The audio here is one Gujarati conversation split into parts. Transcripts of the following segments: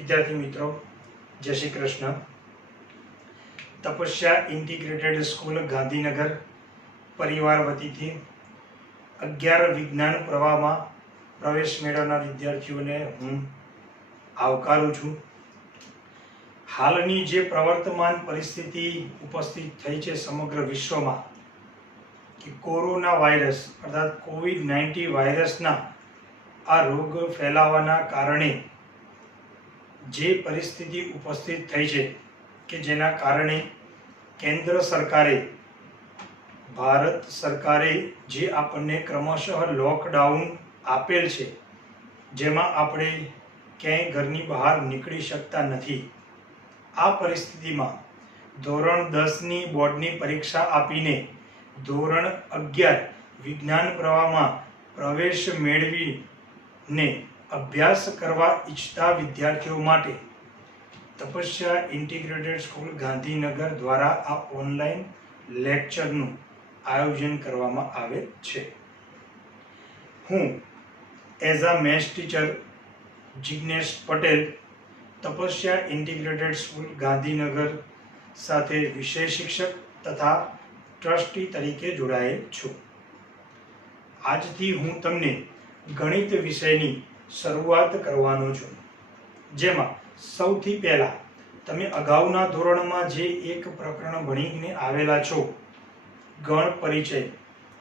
विद्यार्थी मित्रों, जय श्री कृष्ण। तपस्या इंटीग्रेटेड स्कूल गांधीनगर परिवार वतीथी 11 विज्ञान प्रवाहમાં પ્રવેશ મેળવનાર વિદ્યાર્થીઓને હું આવકારું છું। હાલની જે પ્રવર્તમાન પરિસ્થિતિ ઉપસ્થિત થઈ છે સમગ્ર વિશ્વમાં કે કોરોના વાયરસ અર્થાત COVID-19 વાયરસના આ રોગ ફેલાવાના કારણે જે પરિસ્થિતિ ઉપસ્થિત થઈ છે કે જેના કારણે કેન્દ્ર સરકારે ભારત સરકારે જે આપણને ક્રમશઃ લોકડાઉન આપેલ છે, જેમાં આપણે ક્યાંય ઘરની બહાર નીકળી શકતા નથી। આ પરિસ્થિતિમાં ધોરણ 10ની બોર્ડની પરીક્ષા આપીને ધોરણ 11 વિજ્ઞાન પ્રવાહમાં પ્રવેશ મેળવીને અભ્યાસ કરવા ઈચ્છતા વિદ્યાર્થીઓ માટે તપસ્યા ઇન્ટિગ્રેટેડ સ્કૂલ ગાંધીનગર દ્વારા આ ઓનલાઈન લેક્ચરનું આયોજન કરવામાં આવે છે। હું as a maths teacher Jignesh Patel તપસ્યા ઇન્ટિગ્રેટેડ સ્કૂલ ગાંધીનગર સાથે વિષય શિક્ષક તથા ટ્રસ્ટી તરીકે જોડાયેલ છું। આજથી હું તમને ગણિત વિષયની શરૂઆત કરવાનો છું, જેમાં સૌથી પહેલા તમે અગાઉના ધોરણમાં જે એક પ્રકરણ ભણીને આવેલા છો ગણ પરિચય,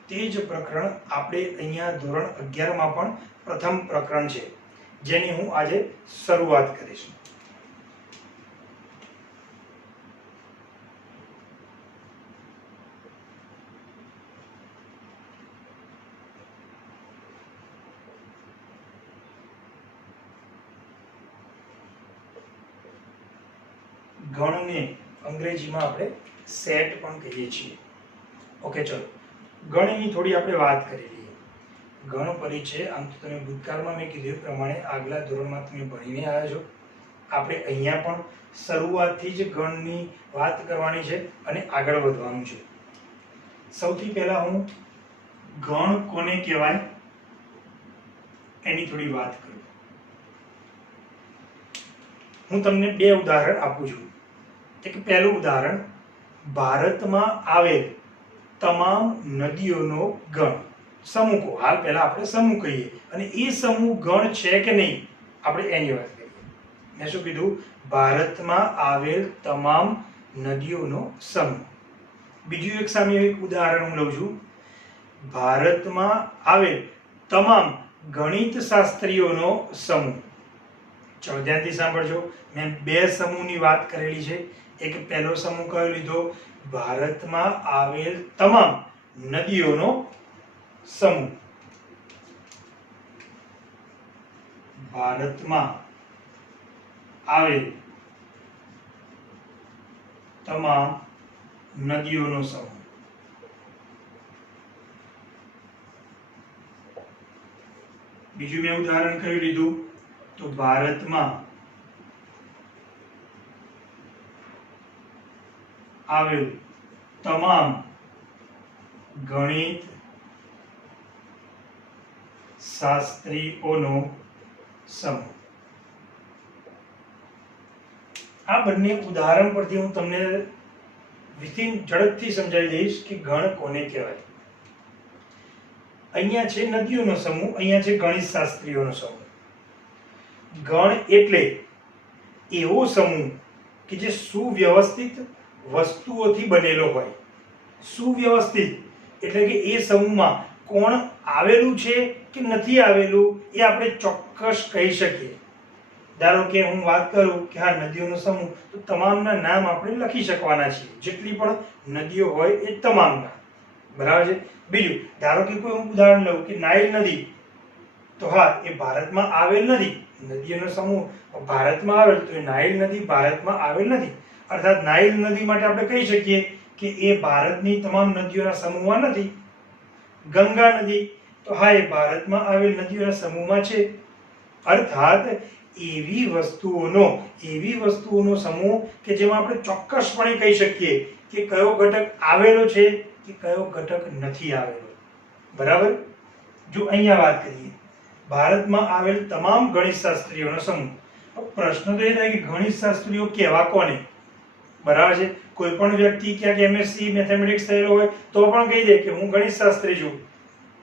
તે જ પ્રકરણ આપણે અહીંયા ધોરણ 11માં પણ પ્રથમ પ્રકરણ છે, જેની હું આજે શરૂઆત કરીશ। ગણને અંગ્રેજીમાં આપણે સેટ પણ કહીએ છીએ। ઓકે, ચલો ગણની થોડી આપણે વાત કરી લઈએ। ગણ પરિચય આમ તો તમે ભૂતકાળમાં મેં કીધું પ્રમાણે આગલા ધોરણમાં તમે ભણીને આવ્યા છો। આપણે અહીંયા પણ શરૂઆતથી જ ગણની વાત કરવાની છે અને આગળ વધવાનું છે। સૌથી પહેલા હું ગણ કોને કહેવાય એની થોડી વાત કરું। હું તમને બે ઉદાહરણ આપું છું। એક પહેલું ઉદાહરણ, ભારતમાં આવેલ તમામ નદીઓનો ગણ સમૂહ કહો। હાલ પહેલા આપણે સમૂહ કહીએ અને એ સમૂહ ગણ છે કે નહીં આપણે એની વાત કરીએ। મેં શું કીધું? ભારતમાં આવેલ તમામ નદીઓનો સમૂહ। બીજું એક સામે એક ઉદાહરણ હું લઉં છું, ભારતમાં આવેલ તમામ ગણિત શાસ્ત્રીઓનો સમૂહ। ચલો ધ્યાનથી સાંભળજો, મેં બે સમૂહની વાત કરેલી છે। એક પહેલો સમૂહ કયો લીધો? ભારતમાં આવેલ તમામ નદીઓનો સમૂહ। ભારતમાં આવેલ તમામ નદીઓનો સમૂહ। બીજું મેં ઉદાહરણ કયું લીધું? તો ભારતમાં આવેલ તમામ ગણિત શાસ્ત્રીઓનો સમૂહ। આ બંને ઉદાહરણ પરથી હું તમને વિધિન ઝડપથી સમજાવી દઈશ કે ગણ કોને કહેવાય। અહીંયા છે નદીઓનો સમૂહ, અહીંયા છે ગણિત શાસ્ત્રીઓનો સમૂહ। ગણ એટલે એવો સમૂહ કે જે સુવ્યવસ્થિત વસ્તુઓથી બનેલો હોય। સુવ્યવસ્થિત એટલે કે એ સમૂહમાં કોણ આવેલું છે કે નથી આવેલું એ આપણે ચોક્કસ કહી શકીએ। ધારો કે હું વાત કરું કે હા નદીઓનો સમૂહ, તો તમામના નામ આપણે લખી શકવાના છીએ, જેટલી પણ નદીઓ હોય એ તમામના, બરાબર છે। બીજું, ધારો કે કોઈ હું ઉદાહરણ લઉં કે નાઇલ નદી, તો હા એ ભારતમાં આવેલ નથી। નદીઓનો સમૂહ ભારતમાં આવેલ, તો એ નાઇલ નદી ભારતમાં આવેલ નથી। અર્થાત નાઇલ નદી માટે આપણે કહી શકીએ કે એ ભારતની તમામ નદીઓના સમૂહમાં નથી। ગંગા નદી, તો હા એ ભારતમાં આવેલ નદીઓના સમૂહમાં છે। અર્થાત એવી વસ્તુઓનો સમૂહ કે જેમાં આપણે ચોક્કસપણે કહી શકીએ કે કયો ઘટક આવેલો છે કે કયો ઘટક નથી આવેલો, બરાબર। જો અહીંયા વાત કરીએ ભારતમાં આવેલ તમામ ગણિત શાસ્ત્રીઓનો સમૂહ, પ્રશ્ન તો એ થાય કે ગણિતશાસ્ત્રીઓ કેવા કોને? બરાબર છે. કોઈ પણ વ્યક્તિ ક્યાંક એમએસસી મેથેમેટિક્સ થયેલો હોય તો પણ કહી દે કે હું ગણિતશાસ્ત્રી છું,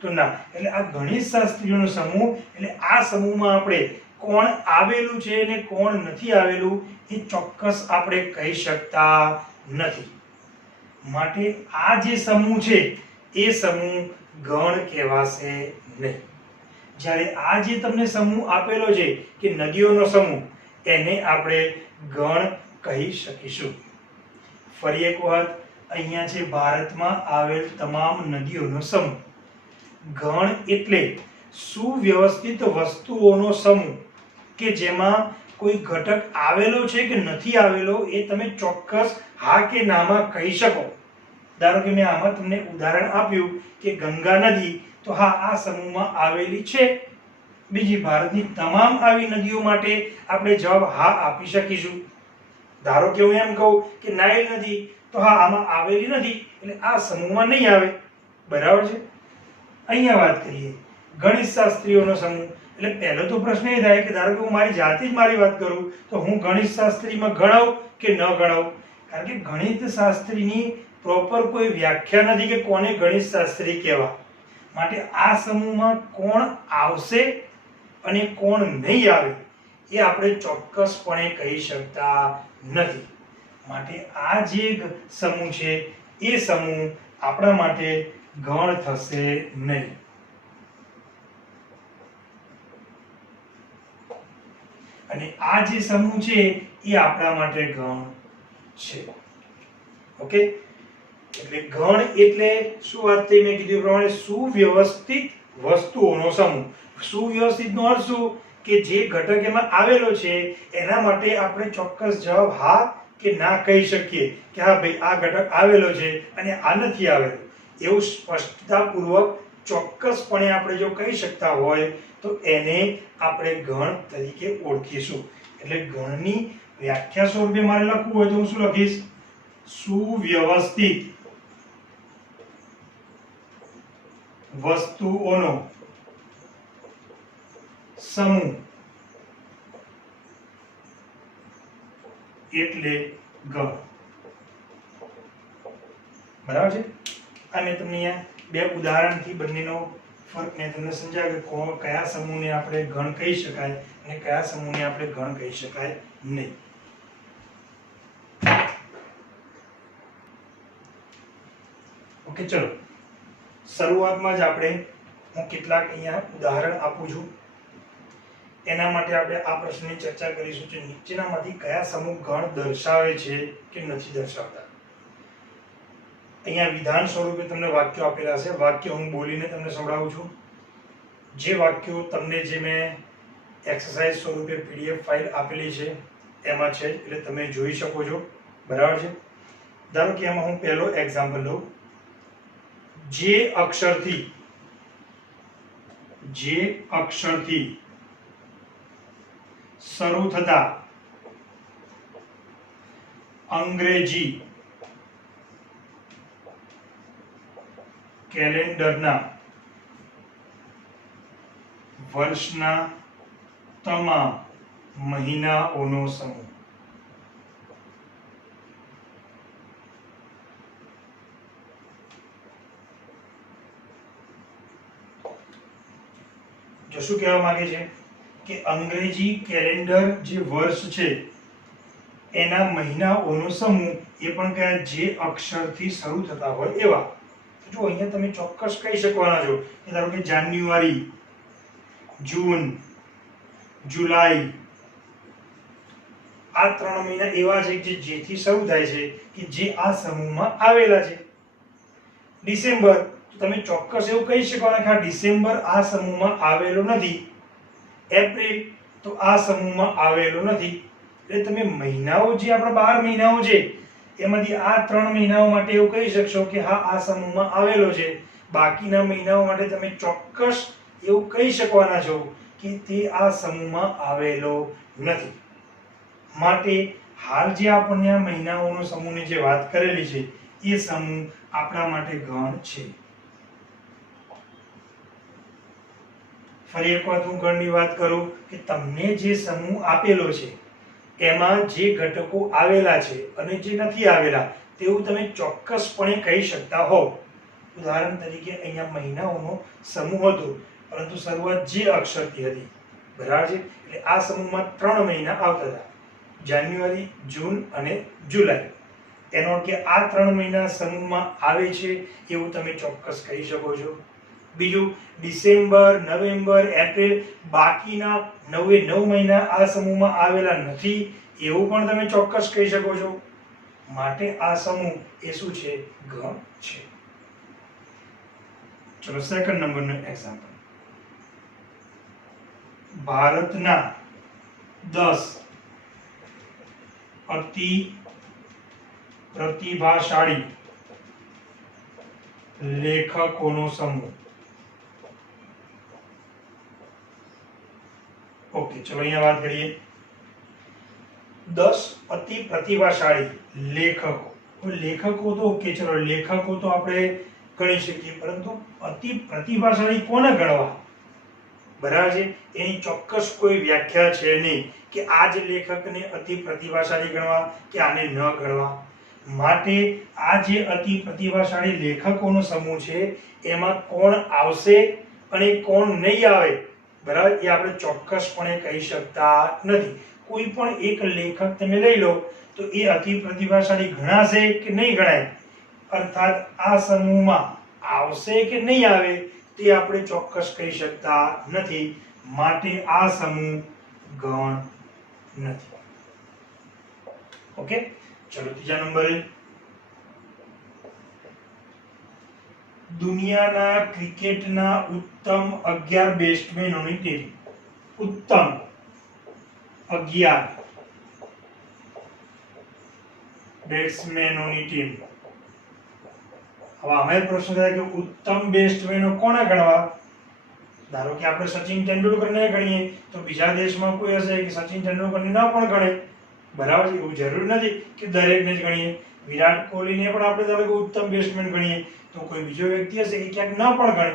તો ના. એટલે આ ગણિતશાસ્ત્રીઓનો સમૂહ, એટલે આ સમૂહમાં આપણે કોણ આવેલું છે અને કોણ નથી આવેલું એ ચોક્કસ આપણે કહી શકતા નથી. માટે આ જે સમૂહ છે એ સમૂહ ગણ કહેવાશે નહીં. જ્યારે આ જે તમને સમૂહ આપેલો છે કે નદીઓનો સમૂહ, એને આપણે ગણ કહી શકીશું. ફરી એક વખત, અહીંયા છે ભારતમાં આવેલ તમામ નદીઓનો સમૂહ. ગણ એટલે સુવ્યવસ્થિત વસ્તુઓનો સમૂહ કે જેમાં કોઈ ઘટક આવેલો છે કે નથી આવેલો એ તમે ચોક્કસ હા કે નામાં કહી શકો. ધારો કે મેં આમાં તમને ઉદાહરણ આપ્યું કે ગંગા નદી, તો હા આ સમૂહમાં આવેલી છે. બીજી ભારતની તમામ આવી નદીઓ માટે આપણે જવાબ હા આપી શકીશું. ધારો કે હું એમ કહું કે નાઇલ નદી, તો હા આમાં આવેલી નથી એટલે આ સમૂહમાં નહીં આવે. બરાબર છે. અહીંયા વાત કરીએ ગણિતશાસ્ત્રીઓનો સમૂહ, એટલે પહેલો તો પ્રશ્ન એ થાય કે ધારો કે હું મારી જાતે જ મારી વાત કરું તો હું ગણિતશાસ્ત્રીમાં ગણાવ કે ન ગણાવ? કારણ કે ગણિતશાસ્ત્રીની પ્રોપર કોઈ વ્યાખ્યા નથી કે કોને ગણિતશાસ્ત્રી કહેવા. માટે આ સમૂહમાં કોણ આવશે અને કોણ નહીં આવે એ આપણે ચોક્કસપણે કહી શકતા નથી. માટે આ જે સમૂહ છે એ સમૂહ આપણા માટે ગણ થશે નહીં. અને આ જે સમૂહ છે એ આપણા માટે ગણ છે. ઓકે. એટલે ગણ એટલે શું વાત થઈ? મેં કીધું પ્રમાણે સુવ્યવસ્થિત વસ્તુઓનો સમૂહ. સુવ્યવસ્થિતનો અર્થ શું? કે જે ઘટક એમાં આવેલો છે એના માટે આપણે ચોક્કસ જવાબ હા કે ના કહી શકીએ કે હા ભાઈ આ ઘટક આવેલો છે અને આ નથી આવેલો. એવું સ્પષ્ટતાપૂર્વક ચોક્કસપણે આપણે જો કહી શકતા હોય તો એને આપણે ગણ તરીકે ઓળખીશું. એટલે ગણની વ્યાખ્યા સ્વરૂપે મારે લખવું હોય તો હું શું લખીશ? સુવ્યવસ્થિત વસ્તુઓનો સમૂહ એટલે ગણ. બરાબર છે. અને તમને અહીંયા બે ઉદાહરણથી બંનેનો ફરક મેં તમને સમજાવ્યો કે કયા સમૂહને આપણે ગણ કહી શકાય અને કયા સમૂહને આપણે ગણ કહી શકાય નહીં. ઓકે, ચલો શરૂઆતમાં જ હું કેટલાક અહીંયા ઉદાહરણ આપું છું. એના માટે આપણે આ પ્રશ્નની ચર્ચા કરીશું કે નીચેનામાંથી કયા સમૂહ ગણ દર્શાવે છે કે નથી દર્શાવતા. અહીંયા વિધાન સ્વરૂપે તમને વાક્યો આપેલા છે. વાક્ય હું બોલીને તમને સંભળાવું છું. જે વાક્યો તમને જે મેં એક્સરસાઇઝ સ્વરૂપે પીડીએફ ફાઇલ આપેલી છે એમાં છે, એટલે તમે જોઈ શકો છો. બરાબર છે. ધારો કે એમાં હું પહેલો એક્ઝામ્પલ લઉં. જે અક્ષરથી શરૂ થતા અંગ્રેજી કેલેન્ડરના વર્ષના તમામ મહિનાઓનો સમૂહ. જો શું કહેવા માંગે છે કે અંગ્રેજી કેલેન્ડર જે વર્ષ છે એના મહિનાઓનો સમૂહ એ પણ કયા? જે અક્ષરથી શરૂ થતા હોય એવા. જો અહીંયા તમે ચોક્કસ કહી શકવાના છો કે ધારો કે જાન્યુઆરી, જૂન, જુલાઈ, આ 3 મહિના એવા છે કે જેથી શરૂ થાય છે કે જે આ સમૂહમાં આવેલા છે. ડિસેમ્બર, તમે ચોક્કસ એવું કહી શકવાના કે આ ડિસેમ્બર આ સમૂહમાં આવેલો નથી. એપ્રિલ, તો આ સમૂહમાં આવેલો નથી. એટલે તમે મહિનાઓ જે આપણા 12 મહિનાઓ છે એમાંથી આ 3 મહિનાઓ માટે એવું કહી શકશો કે હા આ સમૂહમાં આવેલો છે. બાકીના મહિનાઓ માટે તમે ચોક્કસ એવું કહી શકવાના છો કે તે આ સમૂહમાં આવેલો નથી. માટે હાલ જે આપણને આ મહિનાઓનો સમૂહની જે વાત કરેલી છે એ સમૂહ આપણા માટે ગણ છે. ફરી એક વાત હું ગણની વાત કરું કે તમને જે સમૂહ આપેલો છે એમાં જે ઘટકો આવેલા છે અને જે નથી આવેલા તેવું તમે ચોક્કસપણે કહી શકતા હોવ. ઉદાહરણ તરીકે અહીંયા મહિનાઓનો સમૂહ હતો, પરંતુ શરૂઆત જે અક્ષરથી હતી, બરાબર છે. એટલે આ સમૂહમાં 3 મહિના આવતા હતા, જાન્યુઆરી, જૂન અને જુલાઈ. એનો અર્થ કે આ 3 મહિના સમૂહમાં આવે છે એવું તમે ચોક્કસ કહી શકો છો. બીજું, ડિસેમ્બર, નવેમ્બર, એપ્રિલ, બાકીના 9 મહિના આ સમૂહમાં આવેલા નથી એવું પણ તમે ચોક્કસ કહી શકો છો. માટે આ સમૂહ એ શું છે? ગણ છે. ચલો સેકન્ડ નંબરનું એક્ઝામ્પલ. ભારતના 10 અતિ પ્રતિભાશાળી લેખકોનો સમૂહ. ઓકે, ચલો અહીંયા વાત કરીએ. 10 અતિ પ્રતિભાશાળી લેખકો. લેખકો તો ઓકે, ચલો લેખકો તો આપણે ગણી શકીએ, પરંતુ અતિ પ્રતિભાશાળી કોને ગણવા? બરાબર છે. એની ચોક્કસ કોઈ વ્યાખ્યા છે નહીં કે આ જ લેખકને અતિ પ્રતિભાશાળી ગણવા કે આને ન ગણવા. માટે આ જે અતિ પ્રતિભાશાળી લેખકોનો સમૂહ છે એમાં કોણ આવશે અને કોણ નહીં આવે, બરાબર, એ આપણે ચોક્કસપણે કહી શકતા નથી. કોઈ પણ એક લેખક તમે લઈ લો તો એ અતિ પ્રતિભાશાળી ગણાશે કે નહીં ગણાય, અર્થાત આ સમૂહમાં આવશે કે નહીં આવે તે આપણે ચોક્કસ કહી શકતા નથી. માટે આ સમૂહ ગણ નથી. ઓકે, ચલો ત્રીજા નંબરે. દુનિયાના ક્રિકેટના ઉત્તમ 11 બેટ્સમેનોની ટીમ. ઉત્તમ 11 બેટ્સમેનોની ટીમ. હવે અમે પ્રશ્ન થાય કે ઉત્તમ બેટ્સમેનો કોને ગણવા? ધારો કે આપણે સચિન તેંડુલકરને ગણીએ તો બીજા દેશમાં કોઈ હશે કે સચિન તેંડુલકરને ન પણ ગણે, બરાબર છે. એવું જરૂરી નથી કે દરેકને જ ગણીએ. વિરાટ કોહલીને પણ આપણે ધારો કે ઉત્તમ બેટ્સમેન ગણીએ તો કોઈ બીજો વ્યક્તિ હશે કે ક્યાંક ન પણ ગણે.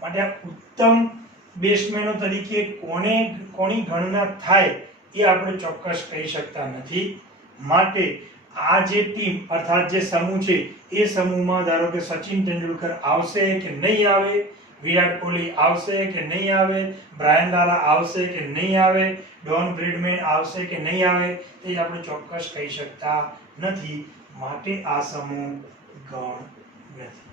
માટે આ ઉત્તમ બેટ્સમેનો તરીકે કોની ગણના થાય એ આપણે ચોક્કસ કહી શકતા નથી. માટે આ જે ટીમ અર્થાત જે સમૂહ છે એ સમૂહમાં ધારો કે સચિન તેંડુલકર આવશે કે નહીં આવે, વિરાટ કોહલી આવશે કે નહીં આવે, બ્રાયન લારા આવશે કે નહીં આવે, ડોન બ્રેડમેન આવશે કે નહીં આવે, એ આપણે ચોક્કસ કહી શકતા નથી. માટે આ સમૂહ ગણ નથી.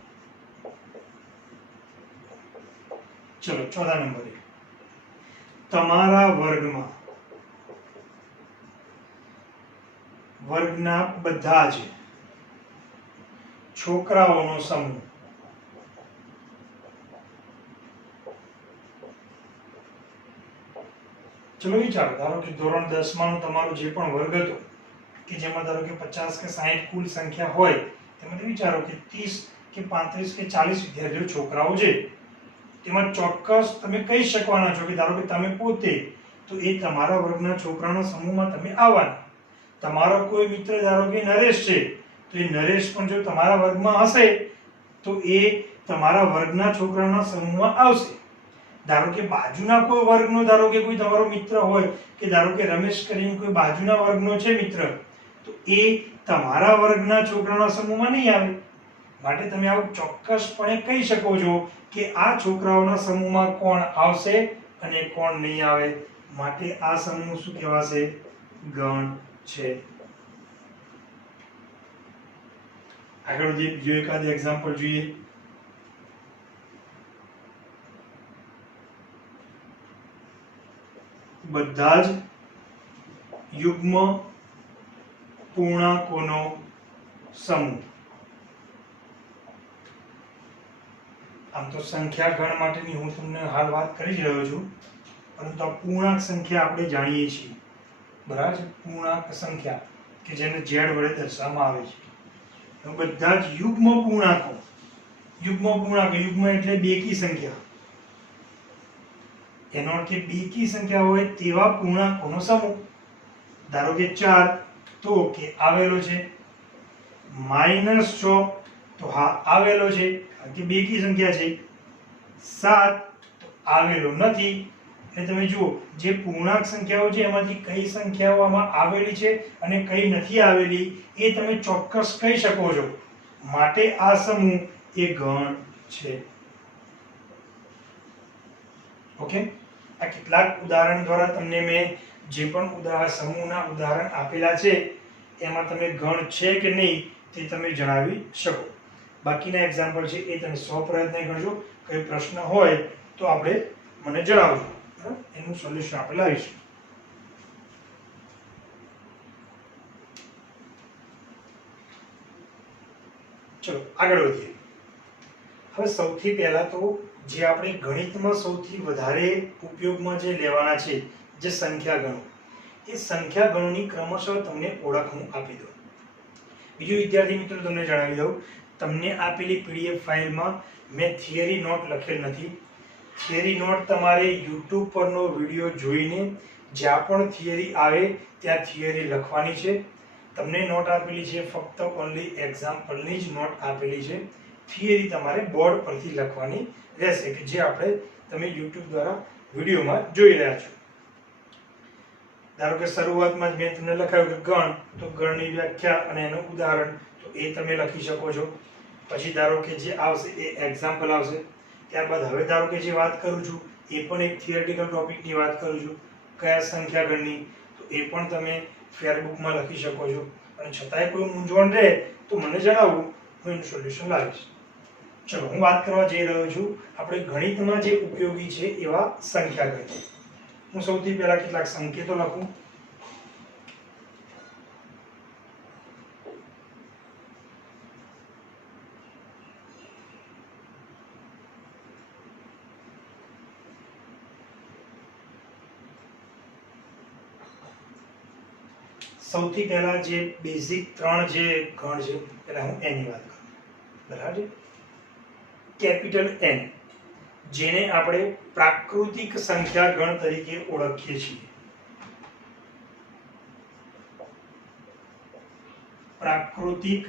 ચલો ચોથા નંબરે. તમારા વર્ગના બધા જ છોકરાઓનો સમૂહ. ચલો વિચારો, ધારો કે ધોરણ 10 માં તમારો જે પણ વર્ગ હતો કે જેમાં ધારો કે 50 કે 60 કુલ સંખ્યા હોય, તેમાંથી વિચારો કે 30 કે 35 કે 40 વિદ્યાર્થીઓ છોકરાઓ છે. તેમાં ચોક્કસ તમે કહી શકવાના છો કે ધારો કે તમે પોતે તો એ તમારા વર્ગના છોકરાના સમૂહમાં તમે આવવાના. તમારો કોઈ મિત્ર ધારો કે નરેશ છે તો એ નરેશ પણ જો તમારા વર્ગમાં હશે તો એ તમારા વર્ગના છોકરાના સમૂહમાં આવશે. ધારો કે બાજુના કોઈ વર્ગનો ધારો કે કોઈ તમારો મિત્ર હોય કે ધારો કે રમેશ કરીને કોઈ બાજુના વર્ગનો છે મિત્ર, તો એ તમારા વર્ગના છોકરાના સમૂહમાં નહીં આવે. માટે તમે આવું ચોક્કસપણે કહી શકો છો કે આ છોકરાઓના સમૂહમાં કોણ આવશે અને કોણ નહીં આવે. માટે આ સમૂહ શું કહેવાશે? ગણ છે. આગળ જે બીજો એકાદ એક્ઝામ્પલ જોઈએ. બધા જ યુગ્મ પૂર્ણાંકોનો સમૂહ. આમ તો સંખ્યા ગણ માટેની હું તમને હાલ વાત કરી જ રહ્યો છું, પરંતુ આ પૂર્ણાંક સંખ્યા આપણે જાણીએ છીએ, બરાબર છે. પૂર્ણાંક સંખ્યા કે જેને z વડે દર્શાવવામાં આવે છે. બધા જ યુગ્મ પૂર્ણાંકો. યુગ્મ એટલે બેકી સંખ્યા. એનો અર્થ કે બેકી સંખ્યા હોય તેવા પૂર્ણાંકોનો સમૂહ. ધારો કે 4 તો કે આવેલો છે, -6 તો હા આવેલો છે કારણ કે બેકી સંખ્યા છે, 7 તો આવેલો નથી. એટલે તમે જુઓ જે પૂર્ણાંક સંખ્યાઓ છે એમાંથી કઈ સંખ્યાઓ આમાં આવેલી છે અને કઈ નથી આવેલી એ તમે ચોક્કસ કહી શકો છો. માટે આ સમૂહ એ ગણ છે. ઓકે, આ કેટલાક ઉદાહરણ દ્વારા તમને મેં જે પણ સમૂહના ઉદાહરણ આપેલા છે એમાં તમે ગણ છે કે નહીં તે તમે જણાવી શકો. બાકીના એક્ઝામ્પલ છે એ તમે સ્વપ્રયત્ન કરજો. કોઈ પ્રશ્ન હોય તો આપણે મને જણાવજો, બરાબર? એનું સોલ્યુશન આપણે લાવીશું. ચલો આગળ વધીએ. હવે સૌથી પહેલા તો જે આપણે ગણિતમાં સૌથી વધારે ઉપયોગમાં જે લેવાના છે જે સંખ્યા ગણો, એ સંખ્યા ગણોની ક્રમશઃ તમને ઓળખ હું આપી દઉં. બીજું વિદ્યાર્થી મિત્રો તમને જણાવી દઉં, તમને આપેલી પીડીએફ ફાઇલમાં મેં થિયરી નોટ લખેલ નથી. થિયરી નોટ તમારે YouTube પરનો વિડીયો જોઈને જ્યાં પણ થિયરી આવે ત્યાં થિયરી લખવાની છે. તમને નોટ આપેલી છે ફક્ત ઓનલી એક્ઝામ્પલની જ નોટ આપેલી છે. થિયરી તમારે બોર્ડ પરથી લખવાની રહેશે કે જે આપણે તમે YouTube દ્વારા વિડીયોમાં જોઈ રહ્યા છો. ધારો કે શરૂઆતમાં જ મેં તમને લખાયું કે ગણ, તો ગણની વ્યાખ્યા અને એનું ઉદાહરણ, તો એ તમે લખી શકો છો. પછી ધારો કે જે આવશે એ એક્ઝામ્પલ આવશે. ત્યારબાદ હવે ધારો કે જે વાત કરું છું એ પણ એક થિયરિટિકલ ટોપિકની વાત કરું છું, કયા સંખ્યા ગણની, તો એ પણ તમે ફેરબુકમાં લખી શકો છો. અને છતાંય કોઈ મૂંઝવણ રહે તો મને જણાવવું, હું એનું સોલ્યુશન લાવીશ. ચલો હું વાત કરવા જઈ રહ્યો છું આપણે ગણિતમાં જે ઉપયોગી છે એવા સંખ્યા ગણ. હું સૌથી પહેલા કેટલાક સંકેતો લખું. સૌથી પહેલા જે બેઝિક 3 જે ગણ છે પહેલા હું એની વાત કરું, બરાબર? કેપિટલ N, જેને આપણે પ્રાકૃતિક સંખ્યા ગણ તરીકે ઓળખીએ છીએ. પ્રાકૃતિક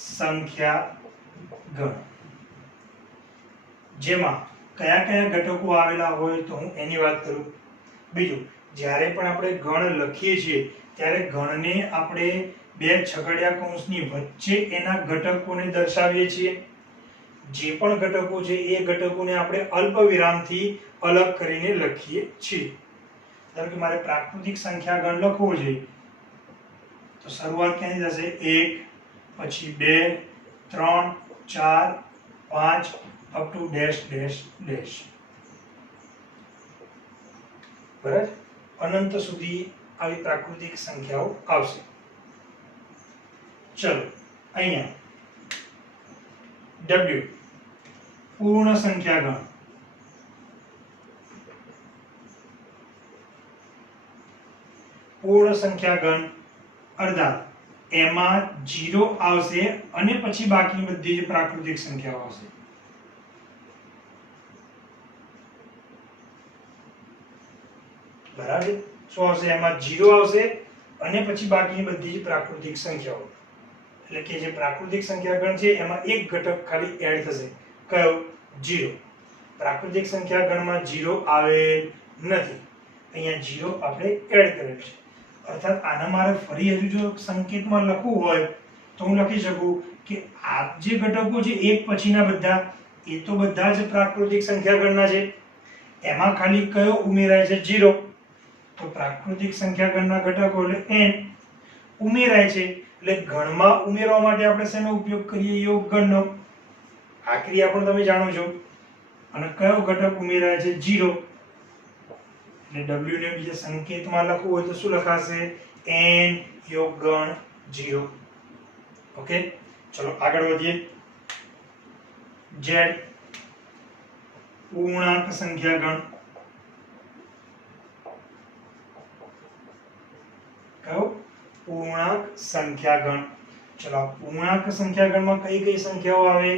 સંખ્યા ગણ, જેમાં કયા કયા ઘટકો આવેલા હોય તો હું એની વાત કરું. બીજું, જ્યારે પણ આપણે ગણ લખીએ છીએ ત્યારે ગણને આપણે બે છગડિયા કૌંસની વચ્ચે એના ઘટકોને દર્શાવીએ છીએ. જે પણ ઘટકો છે એ ઘટકોને આપણે અલ્પ વિરામથી અલગ કરીને લખીએ છીએ. ધારો કે મારે પ્રાકૃતિક સંખ્યા ગણ લખવો છે તો શરૂઆત ક્યાંથી થશે? 1, પછી 2, 3, 4, 5 up to dash dash dash, બરાબર? અનંત સુધી આવી પ્રાકૃતિક સંખ્યાઓ આવશે. ચલો અહીંયા W, પૂર્ણ સંખ્યા ગણ. પૂર્ણ સંખ્યા ગણ અર્થાત એમાં 0 આવશે અને પછી બાકીની બધી જ પ્રાકૃતિક સંખ્યાઓ આવશે. બરાબર? શું આવશે? એમાં 0 આવશે અને પછી બાકીની બધી જ પ્રાકૃતિક સંખ્યાઓ. એટલે કે જે પ્રાકૃતિક સંખ્યા ગણ છે એમાં એક ઘટક ખાલી એડ થશે. કયો? 0. પ્રાકૃતિક સંખ્યા ગણમાં 0 આવે નથી, અહીંયા 0 આપણે એડ કરેલ છે. અર્થાત આને મારે ફરી હજુ જો સંકેતમાં લખવું હોય તો હું લખી શકું કે આ જે ઘટકો છે એક પછીના બધા, એ તો બધા જ પ્રાકૃતિક સંખ્યા ગણના છે. એમાં ખાલી કયો ઉમેરાય છે? 0. તો પ્રાકૃતિક સંખ્યા ગણના ઘટકો એટલે n ઉમેરાય છે. એટલે ગણમાં ઉમેરવા માટે આપણે શેનો ઉપયોગ કરીએ? યોગ ગણનો. આ ક્રિયા પણ તમે જાણો છો. અને કયો ઘટક ઉમેરાય છે? 0. એટલે w ને બીજા સંકેતમાં લખવું હોય તો શું લખાશે? n યોગ ગણ 0. ઓકે, ચલો આગળ વધીએ. z, પૂર્ણાંક સંખ્યા ગણ. કયો? પૂર્ણાંક સંખ્યા ગણ. ચલો પૂર્ણાંક સંખ્યા ગણમાં કઈ કઈ સંખ્યાઓ આવે?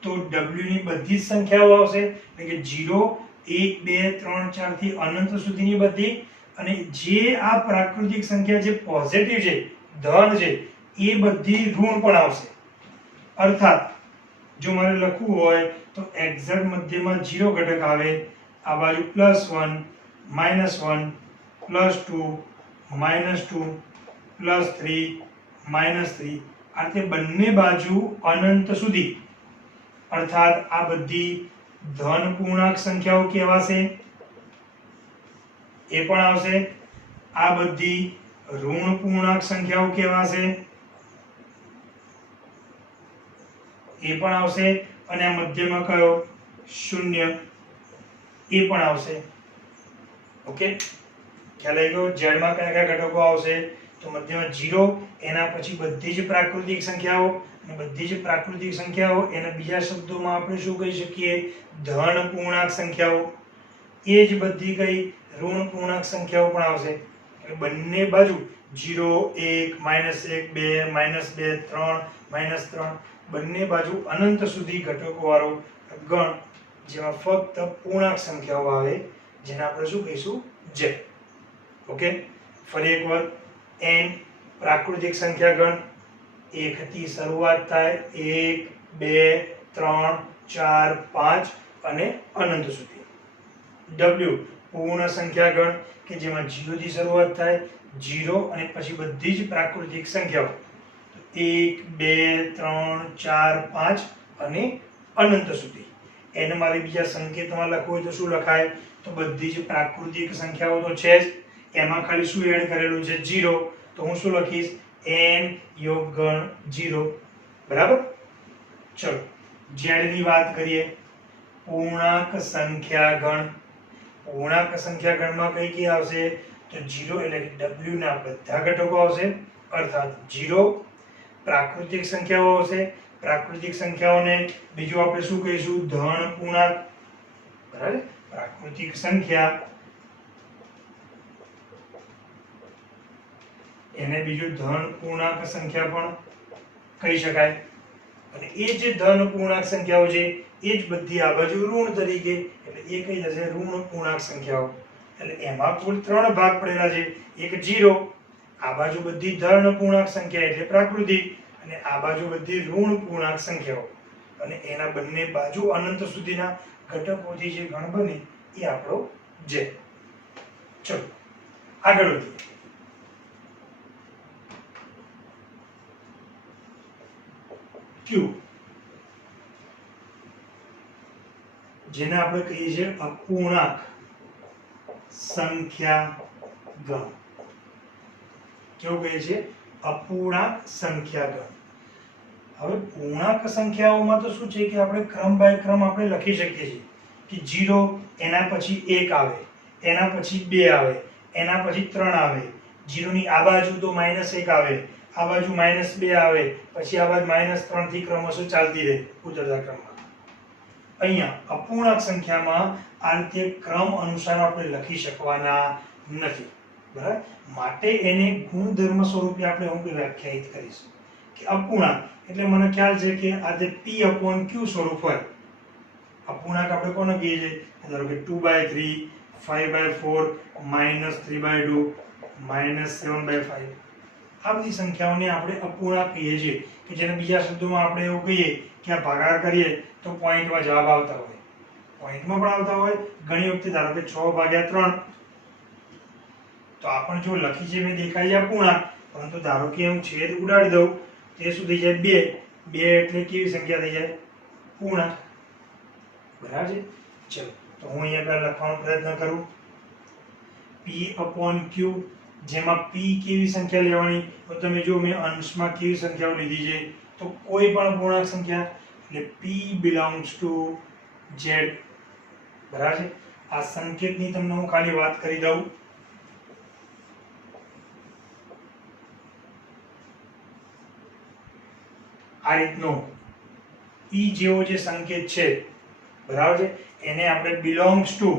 તો w ની બધી જ સંખ્યાઓ આવશે. એટલે કે 0, 1, 2, 3, 4 થી અનંત સુધીની બધી. અને જે આ પ્રાકૃતિક સંખ્યા જે પોઝિટિવ છે, ધન છે, એ બધી ઋણ પણ આવશે. અર્થાત જો મારે લખવું હોય તો એક્ઝેક્ટ મધ્યમાં 0 ઘટક આવે, આ બાજુ +1 -1 +2 -2 +3 -3, આ રીતે બંને બાજુ અનંત સુધી, અર્થાત આ બધી ધન પૂર્ણાંક સંખ્યાઓ કહેવાશે, એ પણ આવશે. આ બધી ઋણ પૂર્ણાંક સંખ્યાઓ કહેવાશે, એ પણ આવશે. અને આ મધ્યમાં કયો? 0, એ પણ આવશે. ઓકે, ખ્યાલ આવી ગયો? z માં કયા કયા ઘટકો આવશે? તો મધ્યમાં 0, એના પછી બધી જ પ્રાકૃતિક સંખ્યાઓ, અને બધી જ પ્રાકૃતિક સંખ્યાઓ એના બીજા શબ્દોમાં આપણે શું કહી શકીએ? ધન પૂર્ણાંક સંખ્યાઓ. એ જ બધી કઈ ઋણ પૂર્ણાંક સંખ્યાઓ પણ આવશે. એટલે બંને બાજુ 0, 1, -1, 2, -2, 3, -3, બંને બાજુ અનંત સુધી ઘટકો વાળો ગણ, જેમાં ફક્ત પૂર્ણાંક સંખ્યાઓ આવે, જેને આપણે શું કહીશું? z. ઓકે, ફરી એકવાર, n પ્રાકૃતિક સંખ્યા ગણ, 1 થી શરૂઆત થાય, 1, 2, 3, 4, 5 અને અનંત સુધી. w પૂર્ણ સંખ્યા ગણ, કે જેમાં 0 થી શરૂઆત થાય, 0 અને પછી બધી જ પ્રાકૃતિક સંખ્યાઓ, 1, 2, 3, 4, 5 અને અનંત સુધી. એને મારે બીજા સંકેતમાં લખવું હોય તો શું લખાય? તો બધી જ પ્રાકૃતિક સંખ્યાઓ તો છે જ, એમાં ખાલી શું એડ કરેલું છે? 0. તો હું શું લખીશ? n યોગ ગણ 0. બરાબર? ચલો, z ની વાત કરીએ. પૂર્ણાંક સંખ્યા ગણ. પૂર્ણાંક સંખ્યા ગણમાં કઈ કઈ આવશે? તો 0 એટલે કે w ના બધા ઘટકો આવશે, અર્થાત 0. પ્રાકૃતિક સંખ્યાઓ આવશે. પ્રાકૃતિક સંખ્યાઓને બીજું આપણે શું કહીશું? ધન પૂર્ણાંક. બરાબર? પ્રાકૃતિક સંખ્યા, એને બીજું ધન પૂર્ણાંક સંખ્યા પણ કહી શકાય. અને એ જે ધન પૂર્ણાંક સંખ્યાઓ છે, એ જ બધી આ બાજુ ઋણ તરીકે, એટલે એ કઈ જશે? ઋણ પૂર્ણાંક સંખ્યાઓ. એટલે એમાં કુલ 3 ભાગ પડેલા છે. એક 0, આ બાજુ બધી ધન પૂર્ણાંક સંખ્યા એટલે પ્રાકૃતિક, અને આ બાજુ બધી ઋણ પૂર્ણાંક સંખ્યાઓ, અને એના બંને બાજુ અનંત સુધીના ઘટકોથી જે ગણ બને એ આપણો z. ચલો આગળ વધીએ. q, જેને આપણે કહીએ છીએ અપૂર્ણાંક સંખ્યા ગણ. કેવું કહીએ છીએ? અપૂર્ણાંક સંખ્યા ગણ. હવે પૂર્ણાંક સંખ્યાઓમાં તો શું છે કે આપણે ક્રમ બાય ક્રમ આપણે લખી શકીએ છીએ કે 0, એના પછી 1 આવે, એના પછી 2 આવે, એના પછી 3 આવે, 0 ની આ બાજુ તો -1 આવે, આ બાજુ -2 આવે, પછી આ બાજુ -3 થી ક્રમશઃ ચાલતી રહે ઉતરતા ક્રમમાં. અહીંયા અપૂર્ણાંક સંખ્યામાં આ રીતે ક્રમ અનુસાર આપણે લખી શકવાના નથી. બરાબર? માટે એને ગુણધર્મ સ્વરૂપે આપણે વ્યાખ્યાયિત કરીશું કે અપૂર્ણાંક એટલે મને ખ્યાલ છે કે આ જે p/q સ્વરૂપ હોય. અપૂર્ણાંક આપણે કોને કહીએ છીએ? ધારો કે 2/3, 5/4, -3/2, -7/5. આ બધી સંખ્યાઓને આપણે અપૂર્ણાંક કહીએ છીએ, કે જેને બીજા શબ્દોમાં આપણે એવું કહીએ કે આ ભાગાકાર કરીએ તો પોઈન્ટમાં જવાબ આવતા હોય. પોઈન્ટમાં પણ આવતા હોય. ઘણી વખતે ધારો કે 6/3, તો આ પણ જો લખી છે મેં દેખાય છે અપૂર્ણાંક, પરંતુ ધારો કે હું છેદ ઉડાડી દઉં, તે શું થઈ જાય? 2. 2 એટલે કેવી સંખ્યા થઈ જાય? પૂર્ણાંક. બરાબર છે? ચલો, તો હું અહીંયા પહેલા લખવાનો પ્રયત્ન કરું. p/q, જેમાં p કેવી સંખ્યા લેવાની? તો તમે જો મેં અંશમાં કેવી સંખ્યાઓ લીધી છે, તો કોઈ પણ પૂર્ણાંક સંખ્યા, એટલે p belongs to z. બરાબર છે? આ સંકેતની તમને હું ખાલી વાત કરી દઉં. આ રીતનો p જેવો જે સંકેત છે, બરાબર છે, એને આપણે belongs to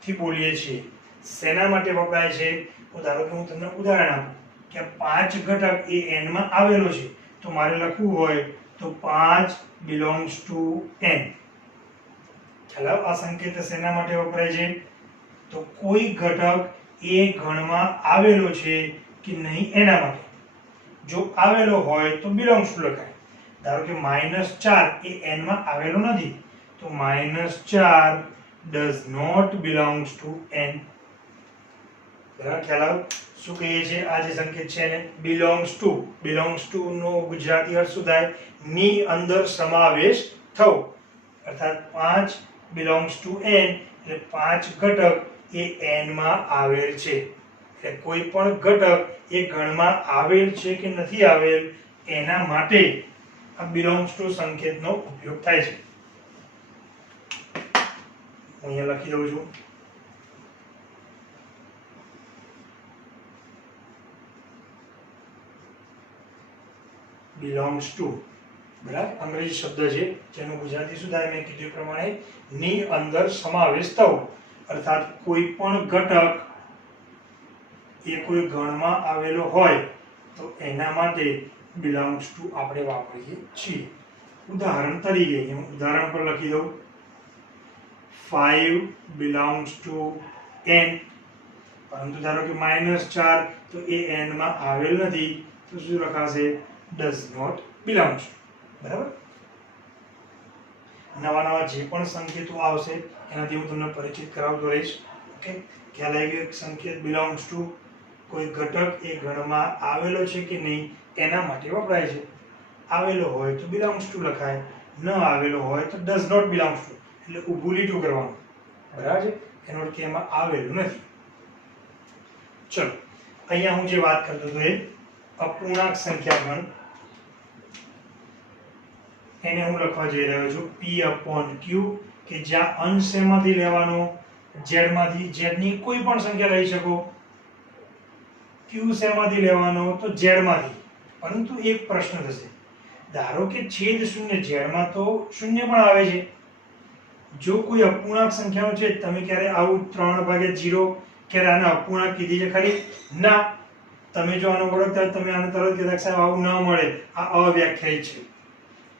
થી બોલીએ છીએ. શેના માટે વપરાય છે? તો ધારો કે હું તમને ઉદાહરણ આપું કે 5 ઘટક એ n માં આવેલો છે, તો મારે લખવું હોય તો 5 belongs to n. ખ્યાલ આવ્યો? આ સંકેત શેના માટે વપરાય છે? તો કોઈ ઘટક એ ગણમાં આવેલો છે કે નહીં એના માટે. જો આવેલો હોય તો બિલોંગ્સ ટુ લખાય. ધારો કે -4 એ n માં આવેલો નથી, તો -4 does not belongs to n. બરાબર ખ્યાલ આવ્યો? શું કહીએ છીએ આ જે સંકેત છે એને બિલોંગ્સ ટુ નો ગુજરાતી અર્થ શું થાય? ની અંદર સમાવેશ થવો. અર્થાત 5 બિલોંગ્સ ટુ n એટલે 5 ઘટક એ n માં આવેલ છે. એટલે કોઈ પણ ઘટક એ ગણમાં આવેલ છે કે નથી આવેલ એના માટે આ બિલોંગ્સ ટુ સંકેતનો ઉપયોગ થાય છે. હું અહીંયા લખી દઉં છું. બિલોંગ્સ ટુ, બરાબર, અંગ્રેજી શબ્દ છે જેનું ગુજરાતી શું થાય? મેં કીધું એ પ્રમાણે ની અંદર સમાવેશ થવો. અર્થાત કોઈ પણ ઘટક એ કોઈ ગણમાં આવેલો હોય તો એના માટે બિલોંગ્સ ટુ આપણે વાપરીએ છીએ. ઉદાહરણ તરીકે હું ઉદાહરણ પર લખી દઉં. 5 બિલોંગ્સ ટુ n. પરંતુ ધારો કે -4 તો એ n માં આવેલ નથી, તો શું લખાશે? Does not belongs. બરાબર? નવા જે પણ સંકેતો આવશે એનાથી હું તમને પરિચિત કરાવતો રહીશ. ઓકે, ખ્યાલ આવી ગયો? એક સંકેત બિલોંગ્સ ટુ કોઈ ઘટક એ ગણમાં આવેલો છે કે નહીં એના માટે વપરાય છે. આવેલો હોય તો બિલોંગ્સ ટુ લખાય, ન આવેલો હોય તો ડઝ નોટ બિલોંગ્સ ટુ, એટલે ઊભું લીટું કરવાનું. બરાબર છે? એનો અર્થ કે એમાં આવેલું નથી. ચલો, અહીંયા હું જે વાત કરતો હતો એ અપૂર્ણાંક સંખ્યા ગણ, એને હું લખવા જઈ રહ્યો છું p/q, કે જ્યાં અંશ શેમાંથી લેવાનો? z માંથી. z ની કોઈ પણ સંખ્યા લઈ શકો. q શેમાંથી લેવાનો? તો z માંથી. પરંતુ એક પ્રશ્ન થશે. ધારો કે છેદ શૂન્ય, z માં તો શૂન્ય પણ આવે છે. જો કોઈ અપૂર્ણાંક સંખ્યાનો છે, તમે ક્યારે આવું 3/0 ક્યારે આને અપૂર્ણાંક કીધી છે ખરી? ના. તમે જો આનો ઓળખતા તમે આને તરત કહેતા સાહેબ આવું ન મળે, આ અવ્યાખ્યાયિત છે.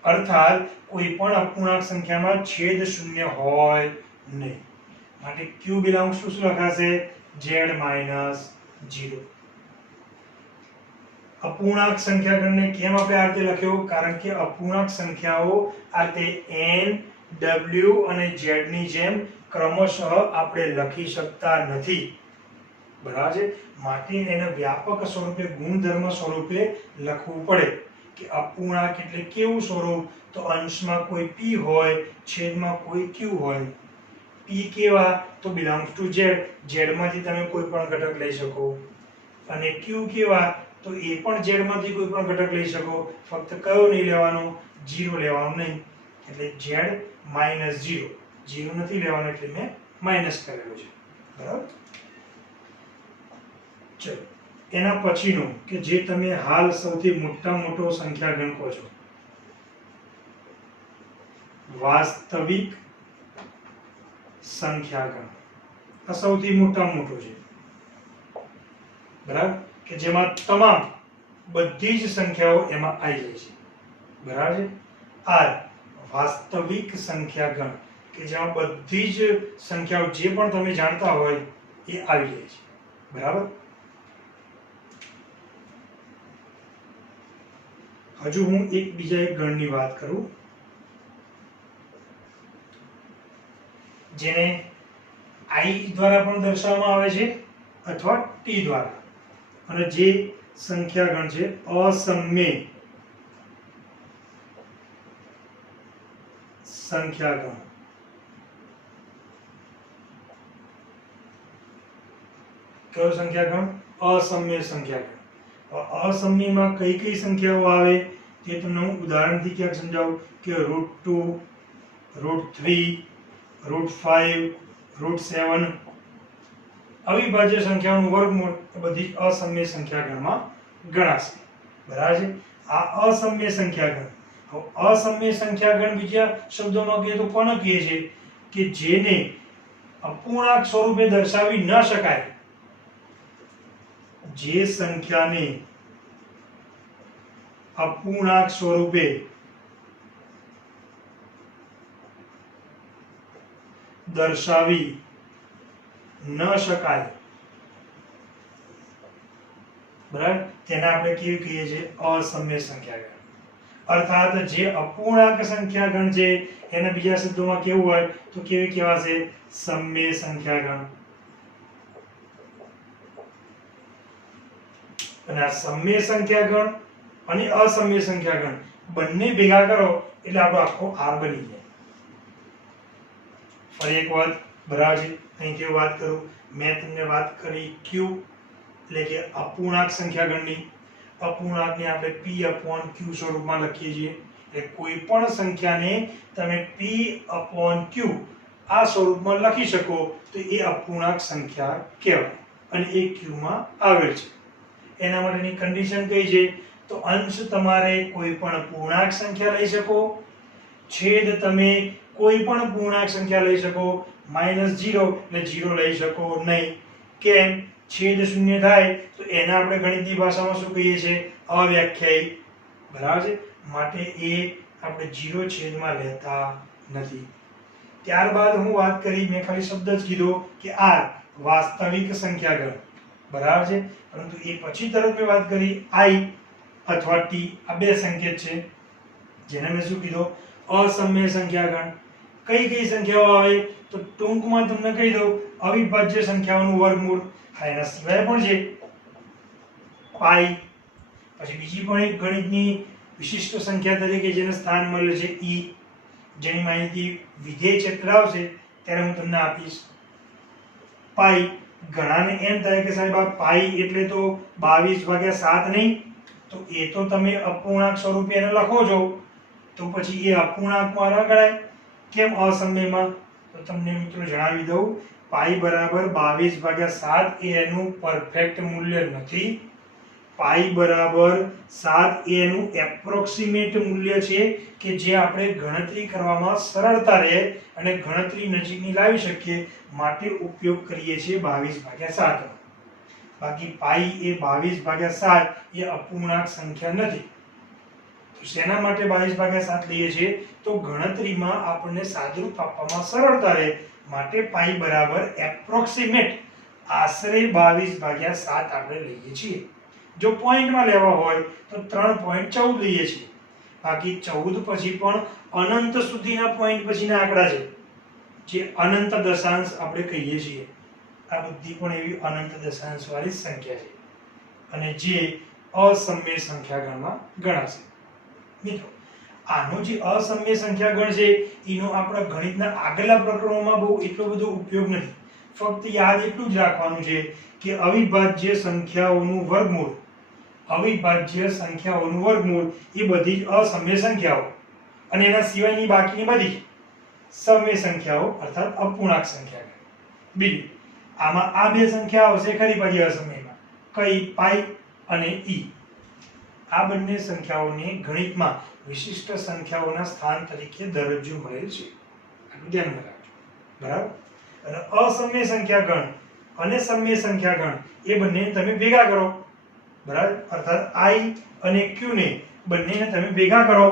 અર્થાત કોઈ પણ અપૂર્ણાંક સંખ્યામાં છેદ શૂન્ય હોય નહીં. માટે q બિલોંગ્સ ટુ શું લખાશે? z - 0. અપૂર્ણાંક સંખ્યા ગણને કેમ આપણે આ રીતે લખ્યો? કારણ કે અપૂર્ણાંક સંખ્યાઓ આ રીતે n, w અને z ની જેમ ક્રમશઃ આપણે લખી શકતા નથી. બરાબર છે? માટે એને વ્યાપક સ્વરૂપે, ગુણધર્મ સ્વરૂપે લખવું પડે. કે અપૂર્ણાંક એટલે કેવું સ્વરૂપ? તો અંશમાં કોઈ p હોય, છેદમાં કોઈ q હોય. p કેવા? તો બિલોંગ્સ ટુ z, z માંથી તમે કોઈ પણ ઘટક લઈ શકો. અને q કેવા? તો એ પણ z માંથી કોઈ પણ ઘટક લઈ શકો. ફક્ત કયો નહીં લેવાનો? 0 લેવાનો નહીં. એટલે z - 0. 0 નથી લેવાનો એટલે મેં માઈનસ કરેલો છે. બરાબર? ચલો, એના પછીનું કે જે તમે હાલ સૌથી મોટો સંખ્યા ગણ કહો છો, વાસ્તવિક સંખ્યા ગણ. આ સૌથી મોટો છે. બરાબર? કે જેમાં તમામ બધી જ સંખ્યાઓ એમાં આવી જાય છે. બરાબર છે? આ વાસ્તવિક સંખ્યા ગણ, કે જેમાં બધી જ સંખ્યાઓ જે પણ તમે જાણતા હોય એ આવી જાય છે. બરાબર? હજુ હું બીજા એક ગણની વાત કરું, જેને i દ્વારા પણ દર્શાવવામાં આવે છે અથવા t દ્વારા. અને જે સંખ્યા ગણ છે અસમ્ય સંખ્યા ગણ. કયો સંખ્યા ગણ? અસમ્ય સંખ્યા ગણ. અસમ્યમાં કઈ સંખ્યાઓ આવે તે તમને હું ઉદાહરણથી ક્યાંક સમજાવું. કે √2, √3, √5, √7 અવિભાજ્ય સંખ્યાઓનું વર્ગમૂળ બધી અસમ્ય સંખ્યા ગણમાં ગણાશે. બરાબર છે? આ અસમ્ય સંખ્યા ગણ. અસમ્ય સંખ્યા ગણ બીજા શબ્દોમાં કહીએ તો કોને કહે છે? કે જેને અપૂર્ણાંક સ્વરૂપે દર્શાવી ન શકાય. જે સંખ્યાને અપૂર્ણાંક સ્વરૂપે દર્શાવી ન શકાય. બરાબર? તેને આપણે કેવી કહીએ છીએ? અસમ્ય સંખ્યા ગણ. અર્થાત જે અપૂર્ણાંક સંખ્યા ગણ છે એને બીજા શબ્દોમાં કેવું હોય તો કેવી કહેવાશે? સમ્ય સંખ્યા ગણ. અને આ સમ્ય સંખ્યા ગણ અને અસમ્ય સંખ્યા ગણ બંને ભેગા કરો એટલે આપણો આખો R બની જાય. ફરી એક વાત બરાબર છે. અહીંથી વાત કરું, મેં તમને વાત કરી Q એટલે કે અપૂર્ણાંક સંખ્યા ગણની. અપૂર્ણાંકને આપણે P/Q સ્વરૂપમાં લખીએ છીએ. એટલે કોઈ પણ સંખ્યાને તમે P/Q આ સ્વરૂપમાં લખી શકો તો એ અપૂર્ણાંક સંખ્યા કહેવાય અને એ Q માં આવેલ છે. એના માટેની કન્ડિશન કઈ છે? તો અંશ તમારે કોઈ પણ પૂર્ણાંક સંખ્યા લઈ શકો, છેદ તમે કોઈ પણ પૂર્ણાંક સંખ્યા લઈ શકો, -0 એટલે 0 લઈ શકો નહીં. કેમ? છેદ શૂન્ય થાય તો એને આપણે ગણિતની ભાષામાં શું કહીએ છીએ? અવ્યાખ્યાયી. બરાબર છે. માટે એ આપણે 0 છેદમાં લેતા નથી. ત્યારબાદ હું વાત કરી, મેં ખાલી શબ્દ જ કીધો કે R વાસ્તવિક સંખ્યા ગણ. બરાબર છે. પરંતુ એ પછી તરત મેં વાત કરી I અથવા T, આ બે સંકેત છે જેને મેં શું કીધું? અસમ્ય સંખ્યા ગણ. કઈ કઈ સંખ્યાઓ આવે તો ટૂંકમાં તમને કહી દઉં, અવિભાજ્ય સંખ્યાઓનું વર્ગમૂળ. એના સિવાય પણ છે પાઈ. પછી બીજી પણ એક ગણિતની વિશિષ્ટ સંખ્યા તરીકે જેને સ્થાન મળે છે E, જેની માહિતી વિધેય ચેપ્ટર આવશે ત્યારે હું તમને આપીશ. પાઈ. ઘણાને એમ થાય કે સાહેબ આ પાઈ એટલે તો 22/7 નહીં, તો એ તો તમે અપૂર્ણાંક સ્વરૂપે એને લખો છો તો પછી એ અપૂર્ણાંકમાં ન ગણાય. કેમ અસમ્યમાં? તો તમને મિત્રો જણાવી દઉં, પાઈ બરાબર 22/7 એ એનું પરફેક્ટ મૂલ્ય નથી. પાઈ બરાબર 7 એ એનું એપ્રોક્સિમેટ મૂલ્ય છે કે જે આપણે ગણતરી કરવામાં સરળતા રહે અને ગણતરી નજીકની લાવી શકીએ માટે ઉપયોગ કરીએ છીએ 22/7. બાકી પાઈ એ 22/7 એ અપૂર્ણાંક સંખ્યા નથી. તો શેના માટે 22/7 લઈએ છીએ? તો ગણતરીમાં આપણને સાદુરૂપ આપવામાં સરળતા રહે માટે પાઈ બરાબર એપ્રોક્સિમેટ આશરે 22/7 આપણે લઈએ છીએ. જો પોઈન્ટમાં લેવા હોય તો 3.14 લઈએ છીએ. બાકી 14 પછી પણ અનંત સુધીના પોઈન્ટ પછીના આંકડા છે જે અનંત દશાંશ આપણે કહીએ છીએ. આ બધી પણ એવી અનંત દશાંશ વાળી સંખ્યા છે અને જે અસમ્ય સંખ્યા ગણમાં ગણાશે. મિત્રો, આનો જે અસમ્ય સંખ્યા ગણ છે એનો આપણા ગણિતના આગલા પ્રકરણોમાં બહુ એટલો બધો ઉપયોગ નથી. ફક્ત યાદ એટલું જ રાખવાનું છે કે અવિભાજ્ય સંખ્યાઓનું વર્ગમૂળ, અવિભાજ્ય સંખ્યાઓનું વર્ગમૂળ એ બધી જ અસમ્ય સંખ્યાઓ અને એના સિવાયની બાકીની બધી સમ્ય સંખ્યાઓ અર્થાત અપૂર્ણાંક સંખ્યા. બીજું, આમાં આ બે સંખ્યા આવશે ખરી પાછી અસમ્યમાં, કઈ? પાઈ અને E. આ બંને સંખ્યાઓને ગણિતમાં વિશિષ્ટ સંખ્યાઓના સ્થાન તરીકે દરજ્જો મળેલ છે. આનું ધ્યાનમાં રાખજો. બરાબર? અને અસમ્ય સંખ્યા ગણ અને સમ્ય સંખ્યા ગણ એ બંનેને તમે ભેગા કરો. બરાબર? અર્થાત I અને Q ને બંનેને તમે ભેગા કરો.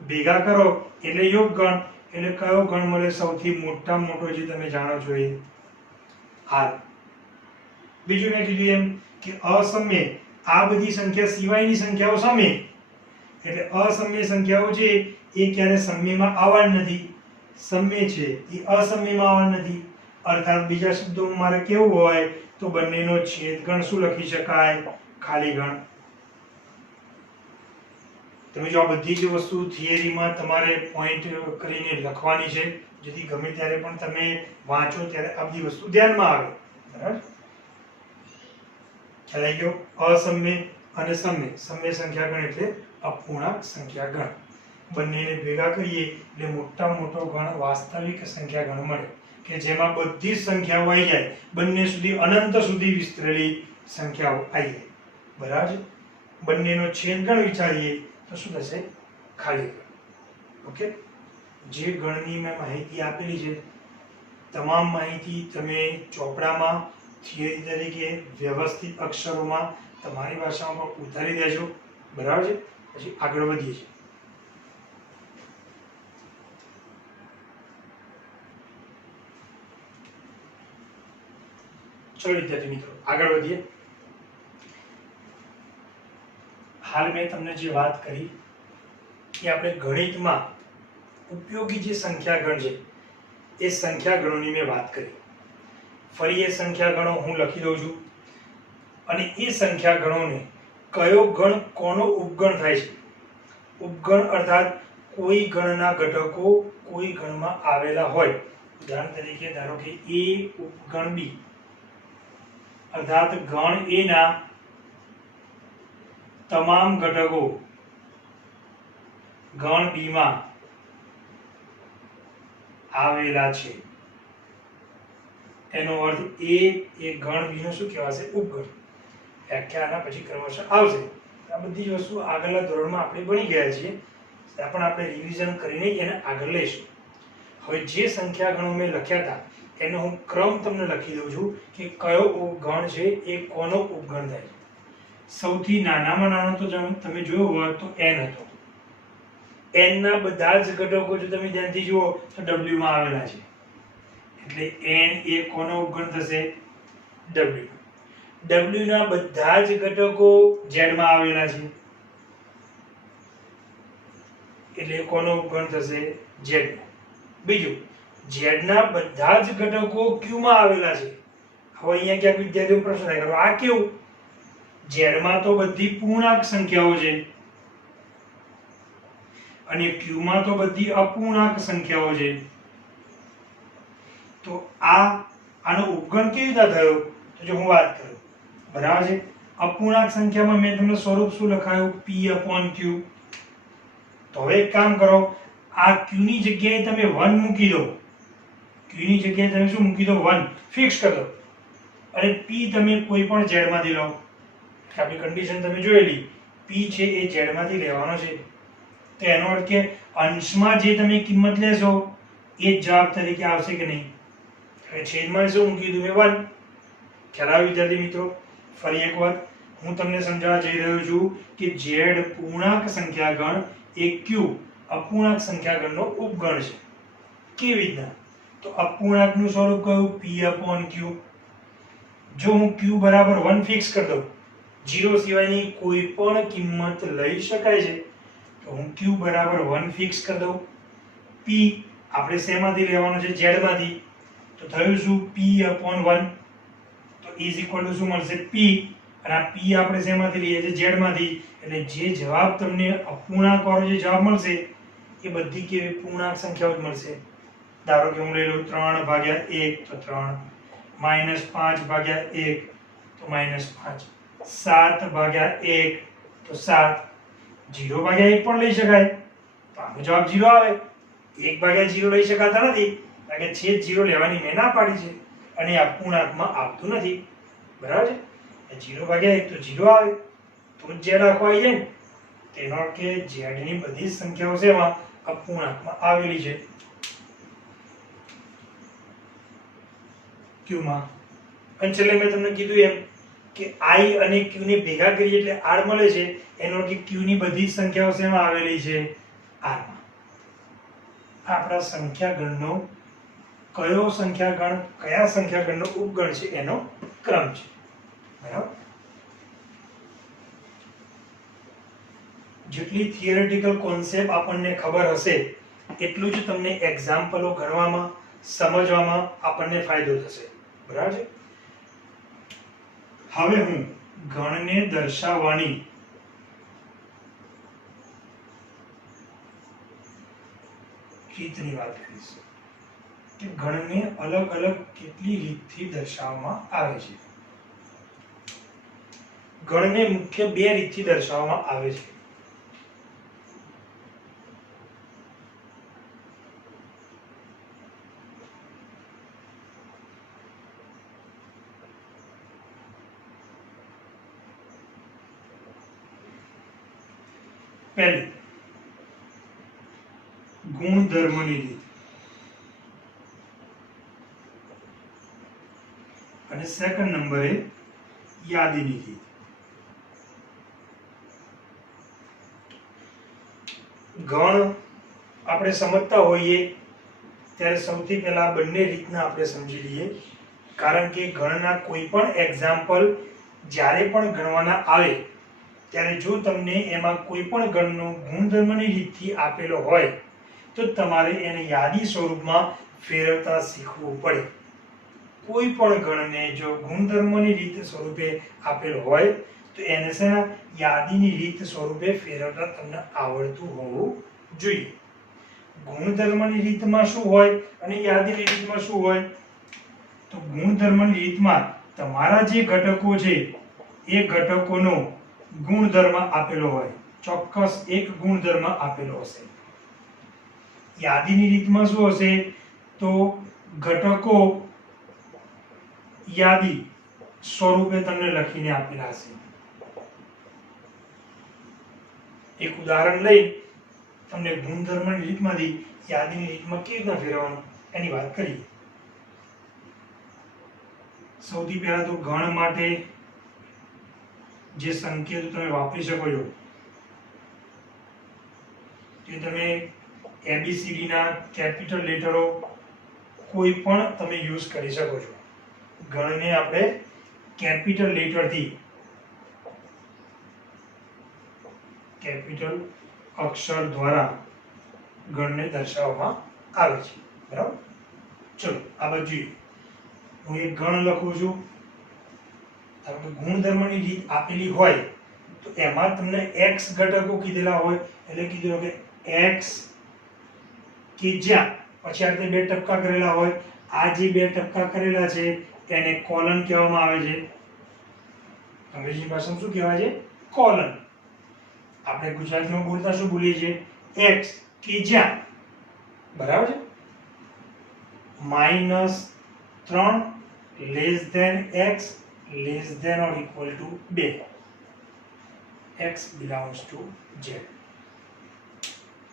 ભેગા કરો એટલે યોગ ગણ. એટલે કયો ગણ મળે? સૌથી મોટામાં મોટો જે તમે જાણો છો એ R. બીજું મેં કીધું એમ કે અસમ્ય, આ બધી સંખ્યા સિવાયની સંખ્યાઓ સમ્ય. એટલે અસમ્ય સંખ્યાઓ છે એ ક્યારે સમ્યમાં આવવાની નથી. સમ્ય છે એ અસમ્યમાં આવવાની નથી. અર્થાત બીજા શબ્દોમાં મારે કેવું હોય તો બંનેનો છેદગણ શું લખી શકાય? ખાલી ગણ. તમે જો આ બધી જ વસ્તુ થિયરીમાં તમારે પોઈન્ટ કરીને લખવાની છે જેથી ગમે ત્યારે પણ તમે વાંચો ત્યારે આ બધી વસ્તુ ધ્યાનમાં આવે. બરાબર? ખ્યાલ આવી ગયો? અસમ્ય અને સમ્ય. સમ્ય સંખ્યા ગણ એટલે અપૂર્ણાંક સંખ્યા ગણ. બંનેને ભેગા કરીએ એટલે મોટામાં મોટો ગણ વાસ્તવિક સંખ્યા ગણ મળે કે જેમાં બધી જ સંખ્યાઓ આવી જાય, બંને સુધી અનંત સુધી વિસ્તરેલી સંખ્યાઓ આવી જાય. બરાબર છે? બંનેનો છેદગણ વિચારીએ તો શું થશે? ખાલી ગણ. ઓકે? જે ગણની મેં માહિતી આપેલી છે તમામ માહિતી તમે ચોપડામાં થિયરી તરીકે વ્યવસ્થિત અક્ષરોમાં તમારી ભાષામાં પણ ઉતારી દેજો. બરાબર છે? પછી આગળ વધીએ છીએ. ચલો વિદ્યાર્થી મિત્રો, આગળ વધીએ. હાલ મેં તમને જે વાત કરી કે આપણે ગણિતમાં ઉપયોગી જે સંખ્યા ગણ છે એ સંખ્યા ગણોની મેં વાત કરી. ફરી એ સંખ્યા ગણો હું લખી દઉં છું અને એ સંખ્યા ગણોને કયો ગણ કોનો ઉપગણ થાય છે. ઉપગણ અર્થાત કોઈ ગણના ઘટકો કોઈ ગણમાં આવેલા હોય. ઉદાહરણ તરીકે ધારો કે a ઉપગણ b અર્થાત ગણ a ના તમામ ઘટકો ગણ b માં આવેલા છે. એનો અર્થ એ ગણ b નો શું કહેવાશે? ઉપગણ. વ્યાખ્યા આના પછી ક્રમશઃ આવશે. આ બધી જ વસ્તુ આગળના ધોરણમાં આપણે ભણી ગયા છીએ, પણ આપણે રિવિઝન કરીને એને આગળ લઈશું. હવે જે સંખ્યા ગણો મેં લખ્યા હતા એનો હું ક્રમ તમને લખી દઉં છું કે કયો ઉપગણ છે એ કોનો ઉપગણ થાય છે. સૌથી નાનામાં નાનો તો તમે જોયો હોય તો n હતો. n ના બધા જ ઘટકો જો તમે ધ્યાનથી જુઓ તો w માં આવેલા છે, એટલે n એ કોનો ઉપગણ થશે? w. w ના બધા જ ઘટકો z માં આવેલા છે, એટલે કોનો ઉપગણ થશે? z. બીજું, z ના બધા જ ઘટકો q માં આવેલા છે. હવે અહીંયા ક્યાંક વિદ્યાર્થીઓ પ્રશ્ન થાય કે આ કેવું? z માં તો બધી પૂર્ણાંક સંખ્યાઓ છે અને q માં તો બધી અપૂર્ણાંક સંખ્યાઓ છે. તો આનો ઉપગણ કેવી રીતે થયો? તો જો હું વાત કરું, બરાબર છે. અપૂર્ણાંક સંખ્યામાં મેં તમને સ્વરૂપ શું લખાયું? p/q. તો હવે એક કામ કરો, આ q ની જગ્યાએ તમે 1 મૂકી દો. q ની જગ્યાએ તમે શું મૂકી દો? 1 ફિક્સ કરી દો. અને p તમે કોઈ પણ z માંથી લો. આપણી કન્ડિશન તમે જોયેલી, p છે એ z માંથી લેવાનો છે. તો એનો અર્થ કે અંશમાં જે તમે કિંમત લેશો એ જ જવાબ તરીકે આવશે કે નહીં? હવે છેદમાં શું મૂકી દીધું? મેં 1. ખ્યાલ આવ્યો વિદ્યાર્થી મિત્રો? ફરી એક વાર હું તમને સમજાવવા જઈ રહ્યો છું કે z પૂર્ણાંક સંખ્યા ગણ એ q અપૂર્ણાંક સંખ્યા ગણનો ઉપગણ છે. કેવી રીતના? તો અપૂર્ણાંકનું સ્વરૂપ કયું? p/q. જો હું q બરાબર 1 ફિક્સ કરી દઉં, 0 સિવાયની કોઈ પણ કિંમત લઈ શકાય છે, તો હું q બરાબર 1 ફિક્સ કરી દઉં. p આપણે શેમાંથી લેવાનો છે? z માંથી. તો થયું શું? p/1. તો ઇઝ ઇક્વલ ટુ શું મળશે? p. અને આ p આપણે શેમાંથી લઈએ છીએ? z માંથી. એટલે જે જવાબ તમને અપૂર્ણાંક વાળો જે જવાબ મળશે એ બધી કેવી પૂર્ણાંક સંખ્યાઓ જ મળશે. ધારો કે હું લઈ લઉં 3/1 તો 3, -5/1 તો -5, 7/1 તો 7, 0/1 પણ લઈ શકાય, તો આનો જવાબ 0 આવે. 1/0 લઈ શકાતા નથી કારણ કે છેદ 0 લેવાની મેં ના પાડી છે અને અપૂર્ણાંકમાં આવતું નથી, બરાબર છે. 0/1 તો 0 આવે, તો જ z આખો આવી જાય ને. તેનો અર્થ કે z ની બધી સંખ્યાઓ છે એમાં અપૂર્ણાંકમાં આવેલી છે q માં. અને છેલ્લે મેં તમને કીધું એમ કે i અને q ને ભેગા કરીએ એટલે r મળે છે. એનો અર્થ કે q ની બધી સંખ્યાઓ શેમાં આવેલી છે? r માં. આપણા સંખ્યા ગણનો કયો સંખ્યા ગણ કયા સંખ્યા ગણનો ઉપગણ છે એનો ક્રમ છે, બરાબર. જેટલી થિયરેટિકલ કોન્સેપ્ટ આપણને ખબર હશે એટલું જ તમને એક્ઝામ્પલો ગણવામાં સમજવામાં આપણને ફાયદો થશે, બરાબર છે. હવે હું ગણને દર્શાવવાની રીતની વાત કરીશ કે ગણને અલગ અલગ કેટલી રીતથી દર્શાવવામાં આવે છે. ગણને મુખ્ય 2 રીતથી દર્શાવવામાં આવે છે. પહેલી, ગુણધર્મની રીત, અને સેકન્ડ નંબરે યાદીની રીત. ગણ આપણે સમજતા હોઈએ ત્યારે સૌથી પહેલા બંને રીતના આપણે સમજી લઈએ, કારણ કે ગણના કોઈ પણ એક્ઝામ્પલ જ્યારે પણ ગણવાના આવે ત્યારે જો તમને એમાં કોઈ પણ ગણનો ગુણધર્મની રીતથી આપેલો હોય તો તમારે એને યાદી સ્વરૂપમાં ફેરવતા શીખવું પડે. કોઈ પણ ગણને જો ગુણધર્મની રીત સ્વરૂપે આપેલો હોય તો એને છે ને યાદીની રીત સ્વરૂપે ફેરવતા તમને આવડતું હોવું જોઈએ. ગુણધર્મની રીતમાં શું હોય અને યાદીની રીતમાં શું હોય? તો ગુણધર્મની રીતમાં તમારા જે ઘટકો છે એ ઘટકોનો ગુણધર્મ આપેલો હોય, ચોક્કસ એક ગુણધર્મ આપેલો હશે. યાદીની રીતમાં શું હશે? તો ઘટકો યાદી સ્વરૂપે તમને લખીને આપેલા હશે. એક ઉદાહરણ લઈ તમને ગુણધર્મની રીતમાંથી યાદીની રીતમાં કેવી રીતના ફેરવવાનું એની વાત કરીએ. સૌથી પહેલા તો ગણ માટે જે સંકેતો તમે વાપરી શકો છો તે તમે ABCD ના કેપિટલ લેટરો કોઈ પણ તમે યુઝ કરી શકો છો. ગણને આપણે કેપિટલ લેટરથી, કેપિટલ અક્ષર દ્વારા ગણને દર્શાવવામાં આવે છે. બરાબર? ચલો આ બાજુ જોઈએ. હું એક ગણ લખું છું. ધારો કે ગુણધર્મની રીત આપેલી હોય તો એમાં તમને x ઘટકો કીધેલા હોય એટલે કીધું કે x કે જ્યાં પછી આ રીતે બે ટપકા કરેલા હોય, આ જે બે ટપકા કરેલા છે એને કોલન કહેવામાં આવે છે. અંગ્રેજી ભાષામાં શું કહેવાય છે? કોલન. આપણે ગુજરાતીમાં બોલતા શું બોલીએ છીએ? x કે જ્યાં, બરાબર છે, -3 less than x less than or equal to 2, x belongs to z.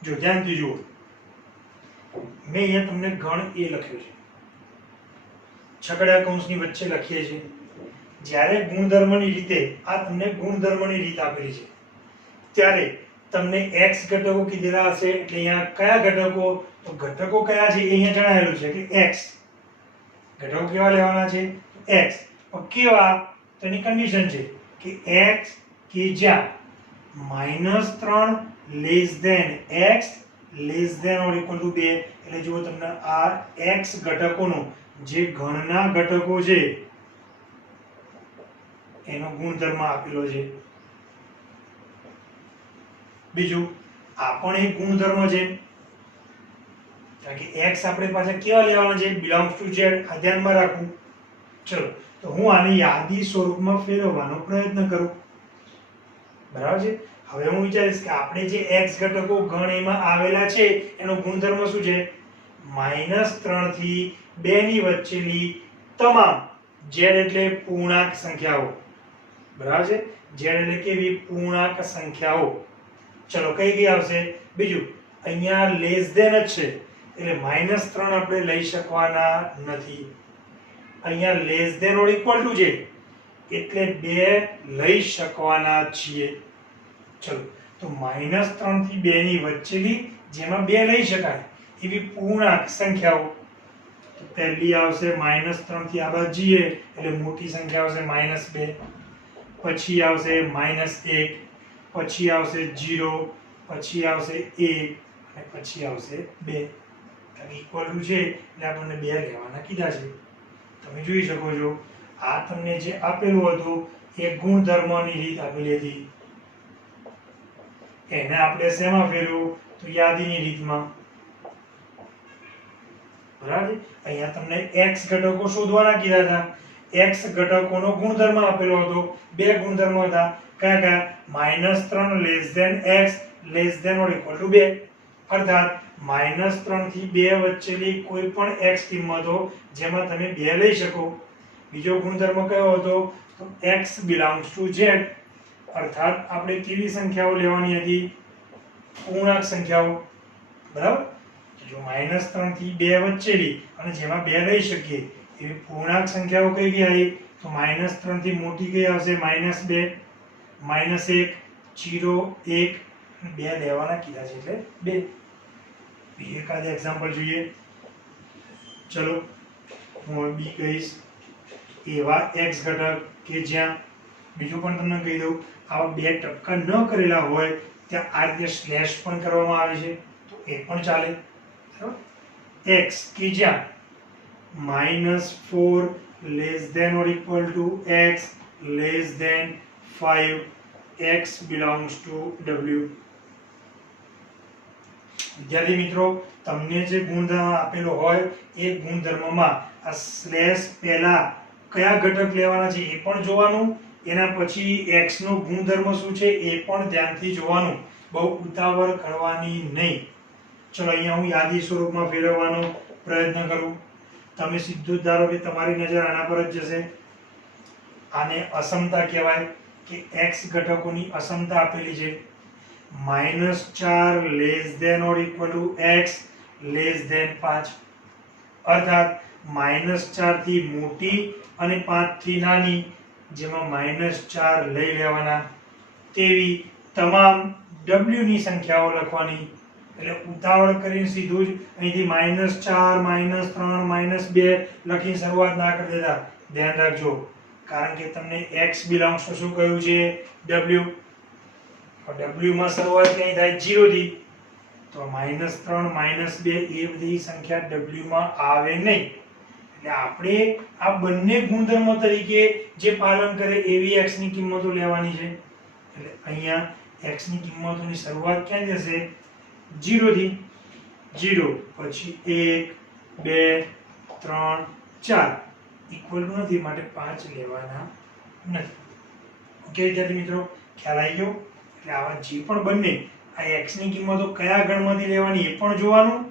જો ધ્યાનથી જુઓ, મેં અહીંયા તમને ગણ એ લખ્યો છે, છગડા કૌંસની વચ્ચે લખીએ છીએ. જ્યારે ગુણધર્મની રીતે આ તમને ગુણધર્મની રીત આપેલી છે ત્યારે તમને x ઘટકો કીધેલા હશે એટલે અહીંયા કયા ઘટકો? તો ઘટકો કયા છે એ અહીંયા જણાવેલું છે કે x. ઘટકો કેવા લેવાના છે? x. પણ કેવા? તો એની કન્ડિશન છે કે x કે જ્યાં -3 less than x less than or equal to 2. એટલે જુઓ તમને આ x ઘટકોનો જે ગણના ઘટકો છે એનો ગુણધર્મ આપેલો છે. બીજું આ પણ એક ગુણધર્મ છે કારણ કે x આપણે પાછા કેવા લેવાના છે? Belongs to z. આ ધ્યાનમાં રાખવું. ચલો તો હું આને યાદી સ્વરૂપમાં ફેરવવાનો પ્રયત્ન કરું. બરાબર છે? હવે હું વિચારીશ કે આપણે જે x ઘટકો ગણ એમાં આવેલા છે એનો ગુણધર્મ શું છે? -3 થી 2 ની વચ્ચેની તમામ z એટલે પૂર્ણાંક સંખ્યાઓ. બરાબર છે? z એટલે કેવી? પૂર્ણાંક સંખ્યાઓ. ચલો કઈ કઈ આવશે? બીજું અહીંયા લેસ ધેન જ છે એટલે -3 આપણે લઈ શકવાના નથી. અહીંયા less than or equal to છે એટલે 2 લઈ શકવાના છીએ. ચલો તો -3 થી 2 ની વચ્ચેની જેમાં 2 લઈ શકાય એવી પૂર્ણાંક સંખ્યાઓ. તો પહેલી આવશે -3 થી આ બાજુ જઈએ એટલે મોટી સંખ્યા આવશે -2, પછી આવશે -1, પછી આવશે 0, પછી આવશે 1 અને પછી આવશે 2. કારણ ઇક્વલ ટુ છે એટલે આપણને 2 લેવાના કીધા છે. તમે જોઈ શકો છો આ તમને જે આપેલું હતું એ ગુણધર્મની રીત આપેલી હતી. એને આપણે શેમાં ફેરવ્યું? તો યાદીની રીતમાં. બરાબર? અહીંયા તમને x ઘટકો શોધવાના કીધા હતા. x ઘટકોનો ગુણધર્મ આપેલો હતો. બે ગુણધર્મ હતા. કયા કયા? -3 less than x less than or equal to 2. અર્થાત -3 થી 2 વચ્ચેની કોઈ પણ x કિંમતો જેમાં તમે 2 લઈ શકો. બીજો ગુણધર્મ કયો હતો? તો x બિલોંગ્સ ટુ z. અર્થાત આપણે કેવી સંખ્યાઓ લેવાની હતી? પૂર્ણાંક સંખ્યાઓ. બરાબર? જો -3 થી 2 વચ્ચેની અને જેમાં 2 લઈ શકીએ એવી પૂર્ણાંક સંખ્યાઓ કઈ કઈ આવી? તો -3 થી મોટી કઈ આવશે? -2, -1, 0, 1, 2 લેવાના કીધા છે એટલે 2. બીજું એકાદ એક્ઝામ્પલ જોઈએ. ચલો હું બી કહીશ. એવા x ઘટક કે જ્યાં બીજું પણ તમને કહી દઉં, આવા બે ટપકા ન કરેલા હોય ત્યાં આ રીતે સ્લેશ પણ કરવામાં આવે છે, તો એ પણ ચાલે. બરાબર. x કે જ્યાં -4 less than or equal to x less than 5, x belongs to w. વિદ્યાર્થી મિત્રો, તમને જે ગુણધર્મ આપેલો હોય એ ગુણધર્મમાં આ સ્લેશ પહેલા કયા ઘટક લેવાના છે એ પણ જોવાનું, એના પછી x નો ગુણધર્મ શું છે એ પણ ધ્યાનથી જોવાનું. બહુ ઉતાવળ કરવાની નહીં. ચલો અહીંયા હું યાદી સ્વરૂપમાં ફેરવવાનો પ્રયત્ન કરું. તમે સીધું જ ધારો કે તમારી નજર આના પર જ જશે. આને અસમતા કહેવાય કે x ઘટકોની અસમતા આપેલી છે. -4 less than or equal to x less than 5, અર્થાત -4 થી મોટી અને 5 થી નાની, જેમાં -4 લઈ લેવાના, તેવી તમામ w ની સંખ્યાઓ લખવાની. એટલે ઉતાવળ કરીને સીધું જ અહીંથી -4 -3 -2 લખી શરૂઆત ના કરી દેતા. ધ્યાન રાખજો, કારણ કે તમને x બિલોંગ્સ ટુ શું કહ્યું છે? w. w માં શરૂઆત ક્યાંય થાય? 0 થી. તો -3 -2 એ બધી સંખ્યા w માં આવે નહીં. એટલે આપણે આ બંને ગુણધર્મો તરીકે જે પાલન કરે એવી x ની કિંમતો લેવાની છે. એટલે અહીંયા x ની કિંમતોની શરૂઆત ક્યાં જશે? 0 થી. 0 પછી 1 2 3 4 ઇક્વલ નથી, માટે 5 લેવાના નથી. ઓકે વિદ્યાર્થી મિત્રો, ખ્યાલ આવી ગયો? એટલે આવા જે પણ બંને આ x ની કિંમતો કયા ગણમાંથી લેવાની એ પણ જોવાનું,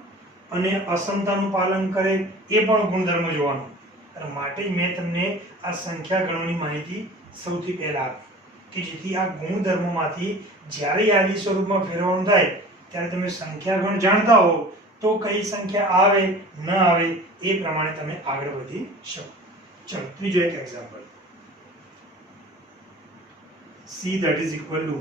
અને અસમતાનું પાલન કરે એ પણ ગુણધર્મ જોવાનું. અને માટે જ મેં તમને આ સંખ્યા ગણોની માહિતી સૌથી પહેલા આપી, કે જેથી આ ગુણધર્મોમાંથી જ્યારે યાદી સ્વરૂપમાં ફેરવવાનું થાય ત્યારે તમે સંખ્યા ગણ જાણતા હો તો કઈ સંખ્યા આવે ન આવે એ પ્રમાણે તમે આગળ વધી શકો. ચલો ત્રીજો એક example. c that is equal to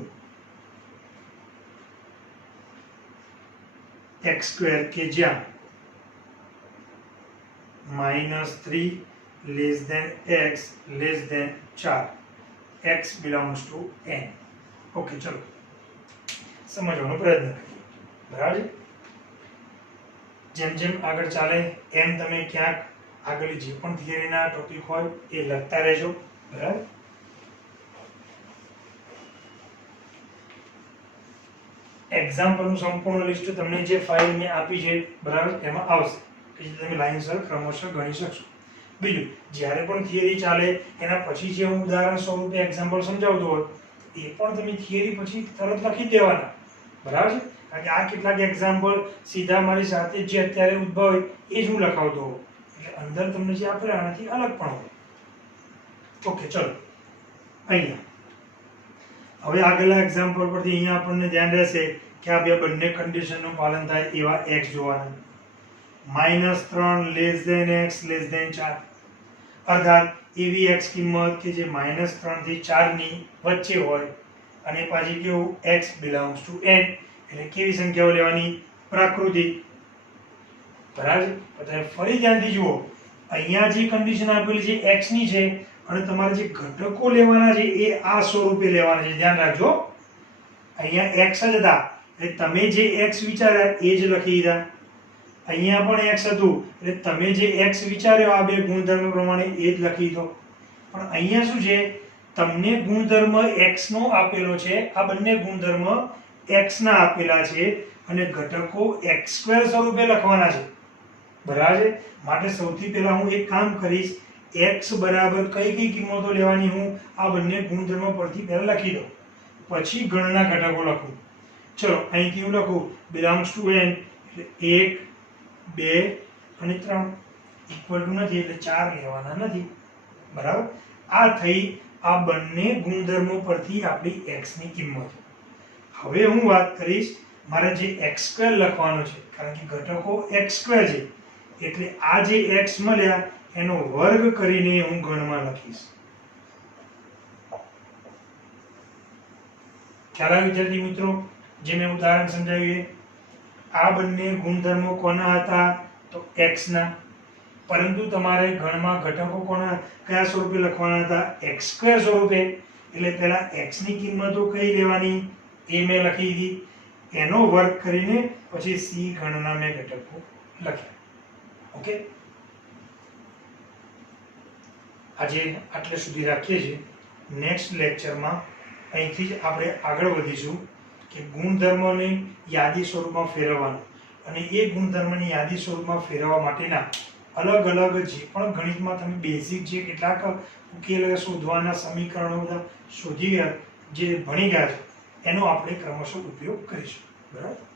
x square કે જ્યાં -3 less than x less than 4, x belongs to n. Okay, ચલો સમજવાનો પ્રયત્ન કરીએ. બરાબર છે? જેમ જેમ આગળ ચાલે એમ તમે ક્યાંક આગળ જે પણ થિયરીના ટોપિક હોય એ લખતા રહેજો. બરાબર. એક્ઝામ્પલનું સંપૂર્ણ લિસ્ટ તમને જે ફાઇલ મેં આપી છે બરાબર એમાં આવશે, કે જે તમે લાઈનસર ક્રમશઃ ગણી શકશો. બીજું, જ્યારે પણ થિયરી ચાલે એના પછી જે હું ઉદાહરણ સ્વરૂપે એક્ઝામ્પલ સમજાવતો હોય એ પણ તમે થિયરી પછી તરત લખી દેવાના. બરાબર છે? કારણ કે આ કેટલાક એક્ઝામ્પલ સીધા મારી સાથે જે અત્યારે ઉદ્ભવ હોય એ જ હું લખાવતો હોઉં, એટલે અંદર તમને જે આપેલા આનાથી અલગ પણ હોય. ઓકે, ચલો અહીંયા હવે આગળના એક્ઝામ્પલ પરથી અહીંયા આપણને ધ્યાન રહેશે કે આ બે બંને કન્ડિશનનું પાલન થાય એવા x જોવાના. -3 less than x less than 4, અર્થાત એવી x કિંમત કે જે -3 થી 4 ની વચ્ચે હોય, અને પાછી કેવું? x belongs to n. એટલે કેવી સંખ્યાઓ લેવાની? પ્રાકૃતિક. બરાબર. તમે ફરી ધ્યાનથી જુઓ, અહીંયા જે કન્ડિશન આપેલી છે x ની છે, અને તમારે જે ઘટકો લેવાના છે એ આ સ્વરૂપે લેવાના છે. ધ્યાન રાખજો, અહીંયા x જ હતા એટલે તમે જે x વિચાર્યા એ જ લખી દીધા. અહીંયા પણ x હતું એટલે તમે જે x વિચાર્યો આ બે ગુણધર્મ પ્રમાણે એ જ લખી દીધો. પણ અહીંયા શું છે? તમને ગુણધર્મ x નો આપેલો છે, આ બંને ગુણધર્મ x ના આપેલા છે, અને ઘટકો x² સ્વરૂપે લખવાના છે. બરાબર છે? માટે સૌથી પહેલા હું એક કામ કરીશ, x બરાબર કઈ કઈ કિંમતો લેવાની હું આ બંને ગુણધર્મો પરથી પહેલા લખી દઉં, પછી ગણના ઘટકો લખું. ચલો અહીંથી હું લખું belongs to n, એટલે 1 2 અને 3 ઇક્વલ ટુ નથી એટલે 4 લેવાના નથી. બરાબર. આ થઈ આ બંને ગુણધર્મો પરથી આપણી x ની કિંમત. હવે હું વાત કરીશ મારે જે x² લખવાનો છે, કારણ કે ઘટકો x² છે, એટલે આ જે x મળ્યા એનો વર્ગ કરીને હું ગણમાં લખીશ. ખ્યાલ આવ્યો વિદ્યાર્થી મિત્રો? જે મેં ઉદાહરણ સમજાવ્યું, આ બંને ગુણધર્મો કોના હતા? તો x ના. પરંતુ તમારે ગણમાં ઘટકો કોના કયા સ્વરૂપે લખવાના હતા? x² સ્વરૂપે. એટલે પહેલા x ની કિંમતો કઈ લેવાની એ મેં લખી દીધી, એનો વર્ગ કરીને પછી c ગણના મેં ઘટકો લખ્યા. ઓકે, આજે આટલે સુધી રાખીએ છીએ. નેક્સ્ટ લેક્ચરમાં અહીંથી જ આપણે આગળ વધીશું કે ગુણધર્મોને યાદી સ્વરૂપમાં ફેરવવાનું અને એ ગુણધર્મની યાદી સ્વરૂપમાં ફેરવવા માટેના અલગ અલગ જે પણ ગણિતમાં તમે બેઝિક જે કેટલાક ઉકેલ શોધવાના સમીકરણો બધા શોધી ગયા જે ભણી ગયા છે એનો આપણે ક્રમશઃ ઉપયોગ કરીશું. બરાબર.